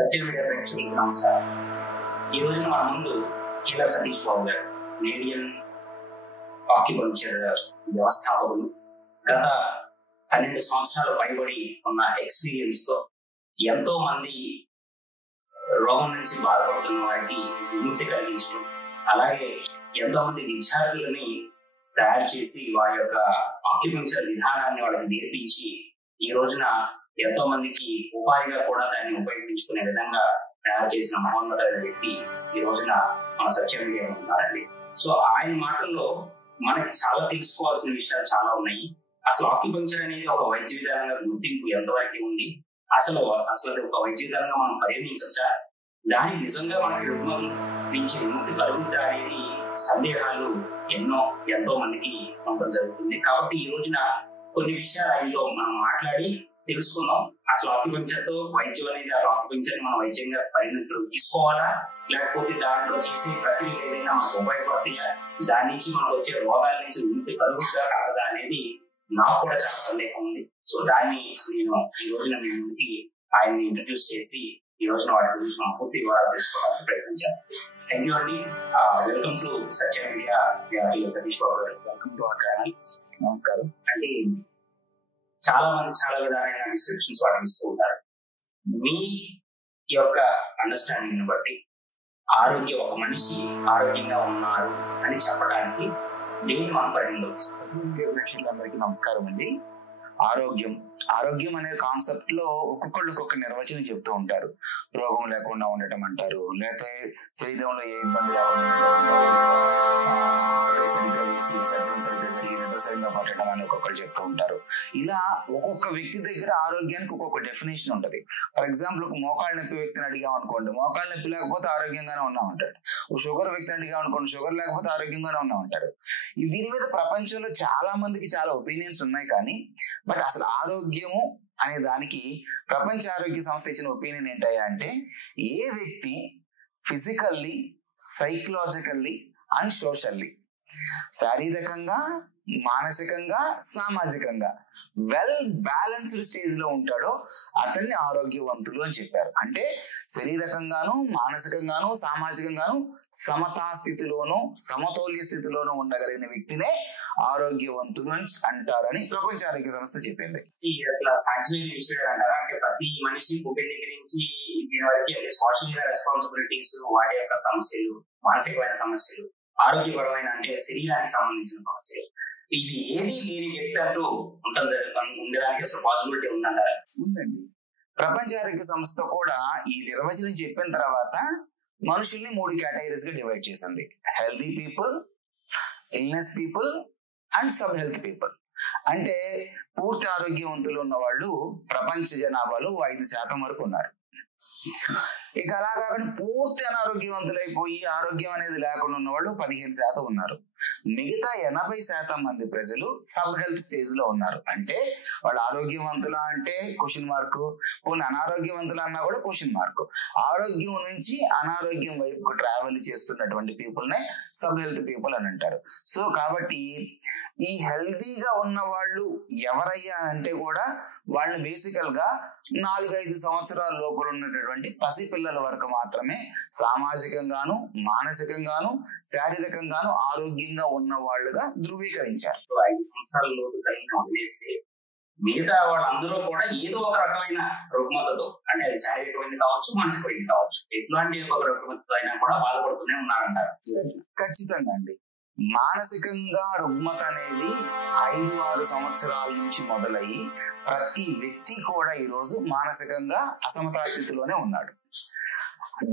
సత్యం media ప్రేక్షకులకు నమస్కారం. ఈ రోజున మన ముందు కిల్లర్ సతీష్ బాబు గారు, నేడియన్ ఆక్యుపంక్చర్ వ్యవస్థాపకులు. గత 12 సంవత్సరాలు పైబడి ఉన్న ఎక్స్పీరియన్స్ తో ఎంతో మంది రోగం నుంచి బాధపడుతున్న వారికి విముక్తి కలిగించడం, అలాగే ఎంతో మంది విద్యార్థులని తయారు చేసి వారి యొక్క ఆక్యుపంక్చర్ విధానాన్ని వాళ్ళకి నేర్పించి ఈ రోజున ఎంతో మందికి ఉపాధిగా కూడా దాన్ని ఉపయోగించుకునే విధంగా తయారు చేసిన మహోన్నతమైన వ్యక్తి ఈ రోజున మన సత్యం మీడియా ఉన్నారండి. సో ఆయన మాటల్లో మనకి చాలా తెలుసుకోవాల్సిన విషయాలు చాలా ఉన్నాయి. అసలు ఆక్యుపంక్చర్ అనేది ఒక వైద్య విధానంగా గుర్తింపు ఎంతవరకు ఉంది, అసలు అది ఒక వైద్య విధానంగా మనం పరిగణించచ్చా, దానికి నిజంగా మనకి రుగ్మం నుంచి విముక్తి కలుగుతా అనేది సందేహాలు ఎంతో మందికి ఉండడం జరుగుతుంది. కాబట్టి ఈ రోజున కొన్ని విషయాలు ఆయనతో మనం మాట్లాడి తెలుసుకుందాం. అసలు ఆక్యుపంక్చర్ తో వైద్యం అనేది, ఆ ఆక్యుపంక్చర్ మనం వైద్యంగా పరిణతిలో తీసుకోవాలా, లేకపోతే దాంట్లో చేసే ప్రక్రియ ఏదైనా మనకు ఉపయోగపడతాయా, దాని నుంచి మనకు వచ్చే రోగాల నుంచి విముక్తి కలుగుతా కాదా అనేది నాకు కూడా చాలా సందేహం ఉంది. సో దాన్ని నేను ఈ రోజున మీ ముందుకి ఆయన్ని ఇంట్రడ్యూస్ చేసి ఈ రోజున వాటి గురించి మనం పూర్తి వివరాలు తెలుసుకోవడానికి ప్రయత్నించాను. థ్యాంక్ యూ అండి. Welcome to Satyam Media. Satish Babu గారు, వెల్కమ్ టు అవర్ ఛానల్. నమస్కారం అండి. చాలా మంది చాలా విధాలైన డిస్క్రిప్షన్స్ పాటిస్తూ ఉంటారు. మీ యొక్క అండర్స్టాండింగ్ ని బట్టి ఒక మనిషి ఆరోగ్యంగా ఉన్నారు అని చెప్పడానికి దేని మనం పరిగణిస్తాం? అందరికీ నమస్కారం అండి. ఆరోగ్యం అనే కాన్సెప్ట్ లో ఒక్కొక్కళ్ళు ఒక్కొక్క నిర్వచనం చెప్తూ ఉంటారు. రోగం లేకుండా ఉండటం అంటారు, లేకపోతే శరీరంలో ఏ ఇబ్బంది లేకుండా సరిగ్గా వేసి సర్జరీ సరిగ్గా జరిగినట్టు సరిగ్గా పట్టడం అని ఒక్కొక్కరు చెప్తూ ఉంటారు. ఇలా ఒక్కొక్క వ్యక్తి దగ్గర ఆరోగ్యానికి ఒక్కొక్క డెఫినేషన్ ఉంటది. ఫర్ ఎగ్జాంపుల్, ఒక మోకాళ్ళ నొప్పి వ్యక్తిని అడిగాం అనుకోండి, మోకాళ్ళ నొప్పి లేకపోతే ఆరోగ్యంగానే ఉన్నామంటాడు. షుగర్ వ్యక్తిని అడిగాం అనుకోండి, షుగర్ లేకపోతే ఆరోగ్యంగానే ఉన్నామంటాడు. దీని మీద ప్రపంచంలో చాలా మందికి చాలా ఒపీనియన్స్ ఉన్నాయి. కానీ బట్ అసలు ఆరోగ్యము అనే దానికి ప్రపంచ ఆరోగ్య సంస్థ ఇచ్చిన ఒపీనియన్ ఏంటయ్యా అంటే, ఏ వ్యక్తి ఫిజికల్లీ, సైకలాజికల్లీ అండ్ సోషల్లీ, శారీరకంగా, మానసికంగా, సామాజికంగా వెల్ బ్యాలెన్స్డ్ స్టేజ్ లో ఉంటాడో అతన్ని ఆరోగ్యవంతులు అని చెప్పారు. అంటే శరీరకంగాను, మానసికంగాను, సామాజికంగాను సమతా స్థితిలోనూ, సమతౌల్య స్థితిలోనూ ఉండగలిగిన వ్యక్తినే ఆరోగ్యవంతులు అని అంటారని ప్రపంచ ఆరోగ్య సంస్థ చెప్పింది. అసలు సాంకేతిక విషయాలు అంటారా అంటే, ప్రతి మనిషి పుట్టిన దగ్గర నుంచి దీని వరకు అంటే సోషల్ రెస్పాన్సిబిలిటీస్, వాటి యొక్క సమస్యలు, మానసికమైన సమస్యలు, ఆరోగ్యపరమైన అంటే శరీరానికి సంబంధించిన సమస్యలు, ఇది ఏది లేని వ్యక్తి అంటూ ఉండడానికి అసలు పాసిబిలిటీ ఉందంటారా? ఉందండి. ప్రపంచ ఆరోగ్య సంస్థ కూడా ఈ నిర్వచనం చెప్పిన తర్వాత మనుషుల్ని 3 కేటగిరీస్ గా డివైడ్ చేసింది. Healthy people, illness people and sub health people. అంటే పూర్తి ఆరోగ్యవంతులు ఉన్న వాళ్ళు ప్రపంచ జనాభాలో 5% వరకు ఉన్నారు. ఇక అలా కాకుండా పూర్తి అనారోగ్యవంతులైపోయి ఆరోగ్యం అనేది లేకుండా ఉన్న వాళ్ళు 15% ఉన్నారు. మిగతా 80% మంది ప్రజలు సబ్ హెల్త్ స్టేజ్ లో ఉన్నారు. అంటే వాళ్ళు ఆరోగ్యవంతులా అంటే క్వశ్చన్ మార్క్, పోనీ అనారోగ్యవంతులు అన్నా కూడా క్వశ్చన్ మార్క్. ఆరోగ్యం నుంచి అనారోగ్యం వైపుకు ట్రావెల్ చేస్తున్నటువంటి పీపుల్ నే సబ్ హెల్త్ పీపుల్ అని అంటారు. సో కాబట్టి ఈ హెల్తీగా ఉన్న వాళ్ళు ఎవరయ్యా అంటే కూడా వాళ్ళని బేసికల్ గా 4-5 సంవత్సరాల లోపల ఉన్నటువంటి పసిపిల్లల వరకు మాత్రమే సామాజికంగాను, మానసికంగాను, శారీరకంగాను ఆరోగ్యంగా ఉన్న వాళ్ళుగా ధృవీకరించారు. 5 సంవత్సరాల లోపు కలిగిన వదిలేస్తే మిగతా వాళ్ళందరూ కూడా ఏదో ఒక రకమైన రుగ్మతతో, అంటే అది శారీరకమైనది కావచ్చు, మానసికమైనది కావచ్చు, ఎట్లాంటి ఒక రుగ్మతతో అయినా కూడా బాధపడుతూనే ఉన్నారంటారు. ఖచ్చితంగా అండి. మానసికంగా రుగ్మత అనేది 5-6 సంవత్సరాల నుంచి మొదలయ్యి ప్రతి వ్యక్తి కూడా ఈరోజు మానసికంగా అసమతా స్థితిలోనే ఉన్నాడు.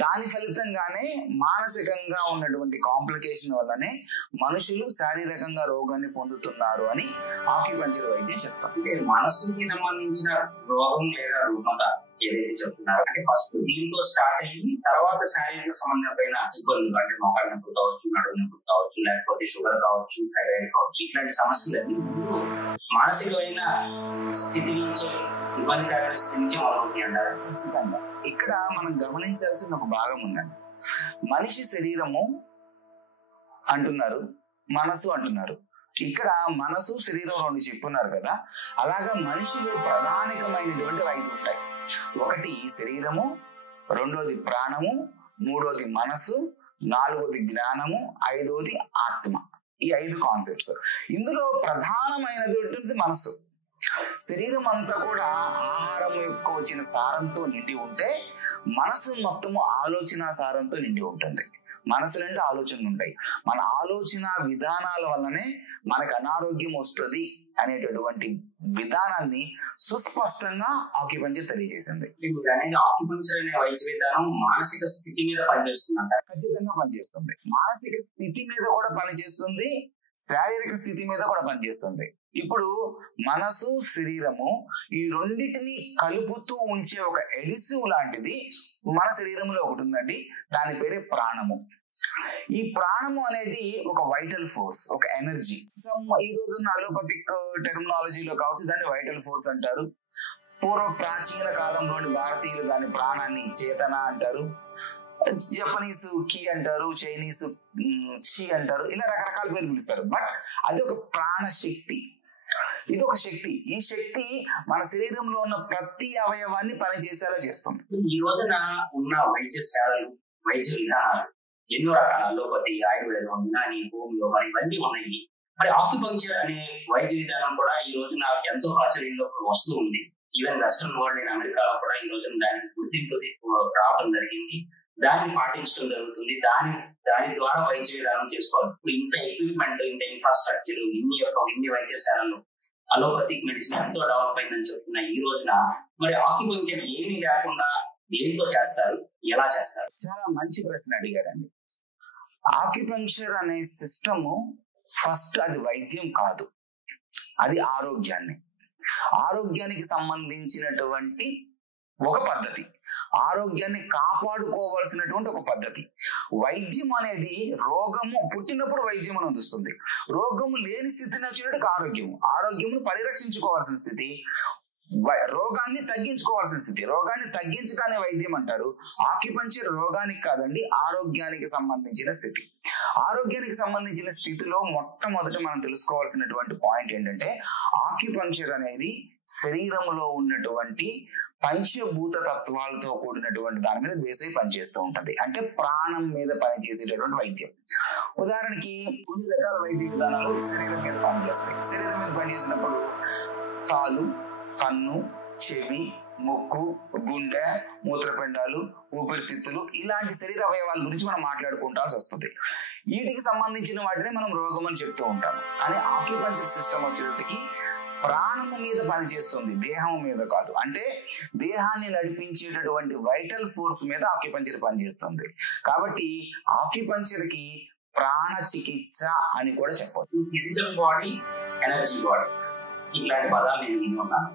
దాని ఫలితంగానే మానసికంగా ఉన్నటువంటి కాంప్లికేషన్ వల్లనే మనుషులు శారీరకంగా రోగాన్ని పొందుతున్నారు అని ఆక్యుపంక్చర్ వైద్యం చెప్తాం. అంటే మనసుకి సంబంధించిన రోగం లేదా రుగ్మత ఏదైతే చెప్తున్నారు అంటే ఫస్ట్ దీంతో స్టార్ట్ అయ్యి తర్వాత శారీరక సంబంధమైన ఇబ్బందులు, అంటే మోకాళ్ళ నొప్పి కావచ్చు, నడుము నొప్పి కావచ్చు, లేకపోతే షుగర్ కావచ్చు, థైరాయిడ్ కావచ్చు, ఇట్లాంటి సమస్యలన్నీ మానసికమైన స్థితి నుంచి, ఇబ్బందికరమైన స్థితి నుంచి మొదలవుతాయి అంటారు. ఖచ్చితంగా ఇక్కడ మనం గమనించాల్సిన ఒక భాగం ఉందండి. మనిషి శరీరము అంటున్నారు, మనసు అంటున్నారు. ఇక్కడ మనసు, శరీరం 2 చెప్పున్నారు కదా. అలాగా మనిషిలో ప్రధానికమైనటువంటి 5 ఉంటాయి. ఒకటి శరీరము, రెండోది ప్రాణము, మూడోది మనసు, నాలుగోది జ్ఞానము, ఐదోది ఆత్మ. ఈ 5 కాన్సెప్ట్స్. ఇందులో ప్రధానమైనది మనసు. శరీరం అంతా కూడా ఆహారం యొక్క వచ్చిన సారంతో నిండి ఉంటే మనసు మొత్తము ఆలోచన సారంతో నిండి ఉంటుంది. మనసు నుండి ఆలోచనలు ఉంటాయి. మన ఆలోచన విధానాల వల్లనే మనకు అనారోగ్యం వస్తుంది అనేటటువంటి విధానాన్ని సుస్పష్టంగా ఆక్యుపంక్చర్ తెలియజేసింది. ఆక్యుపంక్చర్ అనే వైద్య విధానం మానసిక స్థితి మీద పనిచేస్తుంది. ఖచ్చితంగా పనిచేస్తుంది. మానసిక స్థితి మీద కూడా పనిచేస్తుంది, శారీరక స్థితి మీద కూడా పనిచేస్తుంది. ఇప్పుడు మనసు, శరీరము ఈ రెండింటిని కలుపుతూ ఉంచే ఒక ఎడిసివ్ లాంటిది మన శరీరంలో ఒకటి ఉందండి. దాని పేరే ప్రాణము. ఈ ప్రాణము అనేది ఒక వైటల్ ఫోర్స్, ఒక ఎనర్జీ. ఈ రోజున్న అలోపతిక్ టెర్మినాలజీలో కావచ్చు దాన్ని వైటల్ ఫోర్స్ అంటారు. పూర్వ ప్రాచీన కాలంలోని భారతీయులు దాని ప్రాణాన్ని చేతన అంటారు. జపనీస్ కి అంటారు, చైనీస్ చి అంటారు. ఇలా రకరకాల పేరు పిలుస్తారు. బట్ అది ఒక ప్రాణశక్తి. ఇది ఒక శక్తి. ఈ శక్తి మన శరీరంలో ఉన్న ప్రతి అవయవాన్ని పనిచేసేలా చేస్తుంది. ఈ రోజున ఉన్న వైద్యశాలలు, వైద్య విధానాలు ఎన్నో రకాల అలోపతి, ఆయుర్వేదం, యునాని, హోమియో మరి ఇవన్నీ ఉన్నాయి. మరి ఆక్యుపంక్చర్ అనే వైద్య విధానం కూడా ఈ రోజున ఎంతో ప్రాచుర్యంలో వస్తూ ఉంది. ఈవెన్ వెస్టర్న్ వరల్డ్ అయిన అమెరికాలో కూడా ఈ రోజున దానికి గుర్తింపు రావడం జరిగింది. దాన్ని పాటించడం జరుగుతుంది. దాని ద్వారా వైద్య విధానం చేసుకోవాలి. ఇప్పుడు ఇంత ఎక్విప్మెంట్, ఇంత ఇన్ఫ్రాస్ట్రక్చర్, ఇన్ని వైద్యశాలలు, అలోపతిక్ మెడిసిన్ ఎంతో డెవలప్ అయిందని చెప్తున్న ఈ రోజున మరి ఆక్యుపంక్చర్ ఏమీ లేకుండా దేంతో చేస్తారు, ఎలా చేస్తారు? చాలా మంచి ప్రశ్న అడిగారండి. ఆక్యుపంక్చర్ అనే సిస్టమ్ ఫస్ట్ అది వైద్యం కాదు, అది ఆరోగ్యానికి సంబంధించినటువంటి ఒక పద్ధతి, ఆరోగ్యాన్ని కాపాడుకోవాల్సినటువంటి ఒక పద్ధతి. వైద్యం అనేది రోగము పుట్టినప్పుడు వైద్యం అని అందుస్తుంది. రోగము లేని స్థితిని వచ్చేటప్పుడు ఆరోగ్యమును పరిరక్షించుకోవాల్సిన స్థితి, రోగాన్ని తగ్గించుకోవాల్సిన స్థితి. రోగాన్ని తగ్గించడాన్ని వైద్యం అంటారు. ఆక్యుపంక్చర్ రోగానికి కాదండి, ఆరోగ్యానికి సంబంధించిన స్థితి. ఆరోగ్యానికి సంబంధించిన స్థితిలో మొట్టమొదటి మనం తెలుసుకోవాల్సినటువంటి పాయింట్ ఏంటంటే ఆక్యుపంక్చర్ అనేది శరీరంలో ఉన్నటువంటి పంచభూత తత్వాలతో కూడినటువంటి దాని మీద బేస్ అయి పనిచేస్తూ ఉంటది. అంటే ప్రాణం మీద పనిచేసేటటువంటి వైద్యం. ఉదాహరణకి కొన్ని రకాల వైద్య విధానాలు శరీరం మీద పనిచేస్తాయి. శరీరం మీద పనిచేసినప్పుడు కాలు, కన్ను, చెవి, ముక్కు, గుండె, మూత్రపిండాలు, ఊపిరితిత్తులు ఇలాంటి శరీర అవయవాల గురించి మనం మాట్లాడుకుంటాల్సి వస్తుంది. వీటికి సంబంధించిన వాటిని మనం రోగం అని చెప్తూ ఉంటాం. కానీ ఆక్యుపంక్చర్ సిస్టమ్ వచ్చేటప్పటికి ప్రాణము మీద పనిచేస్తుంది, దేహం మీద కాదు. అంటే దేహాన్ని నడిపించేటటువంటి వైటల్ ఫోర్స్ మీద ఆక్యుపంక్చర్ పనిచేస్తుంది. కాబట్టి ఆక్యుపంక్చర్ కి ప్రాణ చికిత్స అని కూడా చెప్పవచ్చు. ఫిజికల్ బాడీ, ఎనర్జీ బాడీ ఇట్లాంటి పదాలు నేను విన్నాను.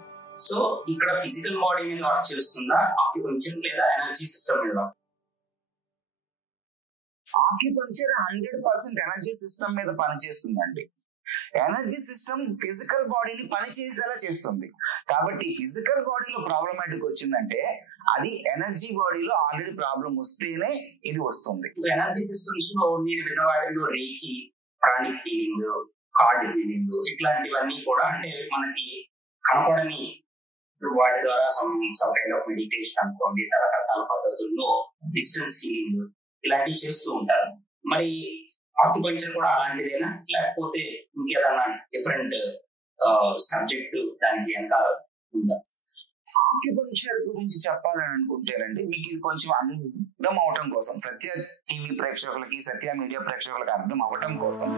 సో ఇక్కడ ఫిజికల్ బాడీ మీద వర్క్ చేస్తుందా ఆక్యుపంక్చర్, లేదా ఎనర్జీ సిస్టమ్ మీద? ఆక్యుపంక్చర్ 100% ఎనర్జీ సిస్టమ్ మీద పనిచేస్తుందండి. ఎనర్జీ సిస్టమ్ ఫిజికల్ బాడీని పనిచేసేలా చేస్తుంది. కాబట్టి ఫిజికల్ బాడీలో ప్రాబ్లమాటిక్ వచ్చిందంటే అది ఎనర్జీ బాడీలో ఆల్రెడీ ప్రాబ్లం వస్తేనే ఇది వస్తుంది. ఎనర్జీ సిస్టమ్స్ లో నేను విన్న వాటిలో రేకి, ప్రాణిక్ హీలింగ్, కార్డ్ హీలింగ్ ఇట్లాంటివన్నీ కూడా అంటే మనకి కనపడని వాటి ద్వారా సమ్ కైండ్ ఆఫ్ మెడిటేషన్ అనుకోండి, రకరకాల పద్ధతుల్లో డిస్టెన్స్ హీలింగ్ ఇలాంటివి చేస్తూ ఉంటారు. మరి ఆక్యుపంక్చర్ కూడా అలాంటిదేనా, లేకపోతే ఇంకేదన్నా డిఫరెంట్ సబ్జెక్ట్ దానికి వెనకాల ఉందా? ఆక్యుపంక్చర్ గురించి చెప్పాలని అనుకుంటేనండి మీకు ఇది కొంచెం అర్థం అవటం కోసం, సత్య టీవీ ప్రేక్షకులకి, సత్య మీడియా ప్రేక్షకులకి అర్థం అవటం కోసం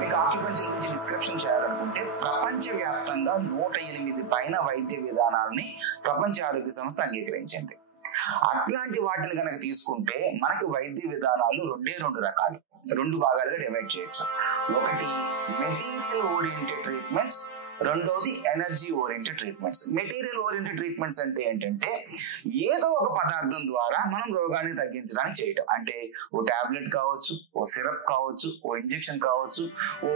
మీకు ఆక్యుపంక్చర్ గురించి డిస్క్రిప్షన్ చేయాలనుకుంటే ప్రపంచవ్యాప్తంగా 108 పైన వైద్య విధానాలని ప్రపంచ ఆరోగ్య సంస్థ అంగీకరించింది. అట్లాంటి వాటిని కనుక తీసుకుంటే మనకు వైద్య విధానాలు రెండు రకాలు, 2 భాగాలుగా డివైడ్ చేయొచ్చు. ఒకటి మెటీరియల్ ఓరియంటెడ్ ట్రీట్మెంట్స్, రెండోది energy oriented treatments. Material oriented treatments అంటే ఏంటంటే ఏదో ఒక పదార్థం ద్వారా మనం రోగాన్ని తగ్గించడానికి చేయటం. అంటే ఓ టాబ్లెట్ కావచ్చు, ఓ సిరప్ కావచ్చు, ఓ ఇంజెక్షన్ కావచ్చు, ఓ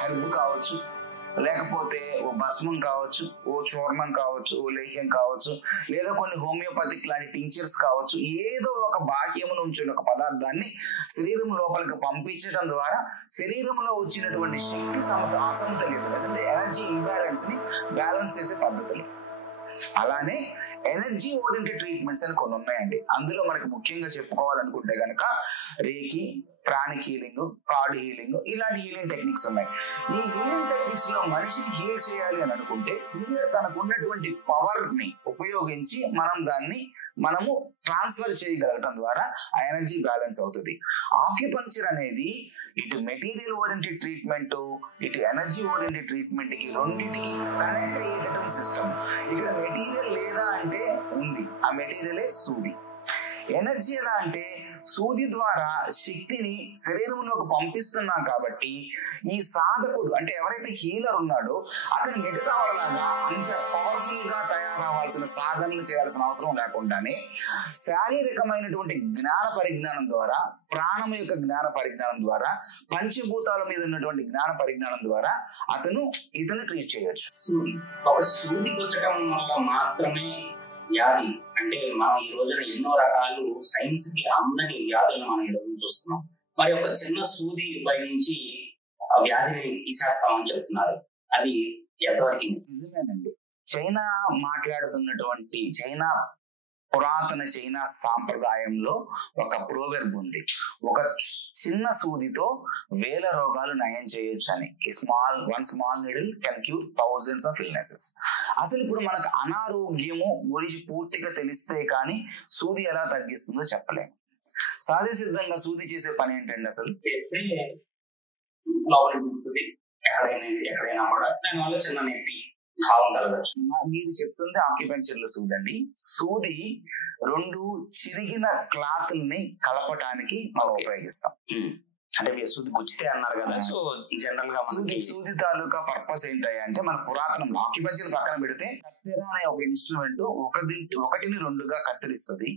హెర్బ్ కావచ్చు, లేకపోతే ఓ భస్మం కావచ్చు, ఓ చూర్ణం కావచ్చు, ఓ లేహ్యం కావచ్చు, లేదా కొన్ని హోమియోపతిక్ లాంటి టింక్చర్స్ కావచ్చు. ఏదో ఒక బాహ్యము నుంచి ఒక పదార్థాన్ని శరీరం లోపలికి పంపించడం ద్వారా శరీరంలో వచ్చినటువంటి శక్తి అసమతుల్యత అంటే ఎనర్జీ ఇంబ్యాలెన్స్ ని బ్యాలెన్స్ చేసే పద్ధతులు. అలానే ఎనర్జీ ఓరియంటెడ్ ట్రీట్మెంట్స్ అని కొన్ని ఉన్నాయండి. అందులో మనకి ముఖ్యంగా చెప్పుకోవాలనుకుంటే కనుక రేకి, ప్రాణిక్ హీలింగ్, కార్డ్ హీలింగ్, ఇలాంటి హీలింగ్ టెక్నిక్స్ ఉన్నాయి. ఈ హీలింగ్ టెక్నిక్స్ లో మనిషిని హీల్ చేయాలి అని అనుకుంటే హీలర్ తనకు ఉన్నటువంటి పవర్ ని ఉపయోగించి మనము ట్రాన్స్ఫర్ చేయగలగడం ద్వారా ఆ ఎనర్జీ బ్యాలెన్స్ అవుతుంది. ఆక్యుపంక్చర్ అనేది ఇటు మెటీరియల్ ఓరియంటెడ్ ట్రీట్మెంట్, ఇటు ఎనర్జీ ఓరియంటెడ్ ట్రీట్మెంట్, ఈ రెండింటికి కనెక్ట్ అయ్యేటటువంటి సిస్టమ్. ఇక్కడ మెటీరియల్ లేదా అంటే ఉంది, ఆ మెటీరియలే సూది. ఎనర్జీ ఎలా అంటే సూది ద్వారా శక్తిని శరీరంలోకి పంపిస్తున్నాం కాబట్టి ఈ సాధకుడు అంటే ఎవరైతే హీలర్ ఉన్నాడో అతను మిగతా వాళ్ళలాగా అంత పవర్ఫుల్ గా తయారవ్వాల్సిన సాధనలు చేయాల్సిన అవసరం లేకుండానే శారీరకమైనటువంటి జ్ఞాన పరిజ్ఞానం ద్వారా, ప్రాణం యొక్క జ్ఞాన పరిజ్ఞానం ద్వారా, పంచభూతాల మీద ఉన్నటువంటి జ్ఞాన పరిజ్ఞానం ద్వారా ఇతను ట్రీట్ చేయొచ్చు. ఒక సూది గుచ్చడం వల్ల మాత్రమే వ్యాధి అంటే మనం ఈ రోజున ఎన్నో రకాలు సైన్స్ కి అందని వ్యాధులను మనం ఈ రోజు చూస్తున్నాం. మరి ఒక చిన్న సూది ఉపయోగించి ఆ వ్యాధిని తీసేస్తామని చెప్తున్నారు. అది ఎంతవరకు నిజమేనండి. చైనా పురాతన చైనా సాంప్రదాయంలో ఒక ప్రోవెర్బ్ ఉంది, ఒక చిన్న సూదితో 1000 రోగాలు నయం చేయొచ్చు అని. One small needle can cure thousands of illnesses. అసలు ఇప్పుడు మనకు అనారోగ్యము గురించి పూర్తిగా తెలిస్తే కానీ సూది ఎలా తగ్గిస్తుందో చెప్పలేము. సహజ సిద్ధంగా సూది చేసే పని ఏంటండి? అసలు చేస్తే ఎక్కడైనా కూడా దానివల్ల చిన్న నొప్పి మీరు చెప్తుంది ఆక్యుపంక్చర్ లో సూది అండి. సూది 2 చిరిగిన క్లాత్ల్ని కలపటానికి మనం ఉపయోగిస్తాం. అంటే సూది గుచ్చితే అన్నారు కదా. సో జనరల్ గా సూది తాలూకా పర్పస్ ఏంటి అంటే మన పురాతనంలో ఆక్యుపంక్చర్ పక్కన పెడితే కత్తెర అనే ఒక ఇన్స్ట్రుమెంట్ ఒకటిని 2గా కత్తిరిస్తుంది.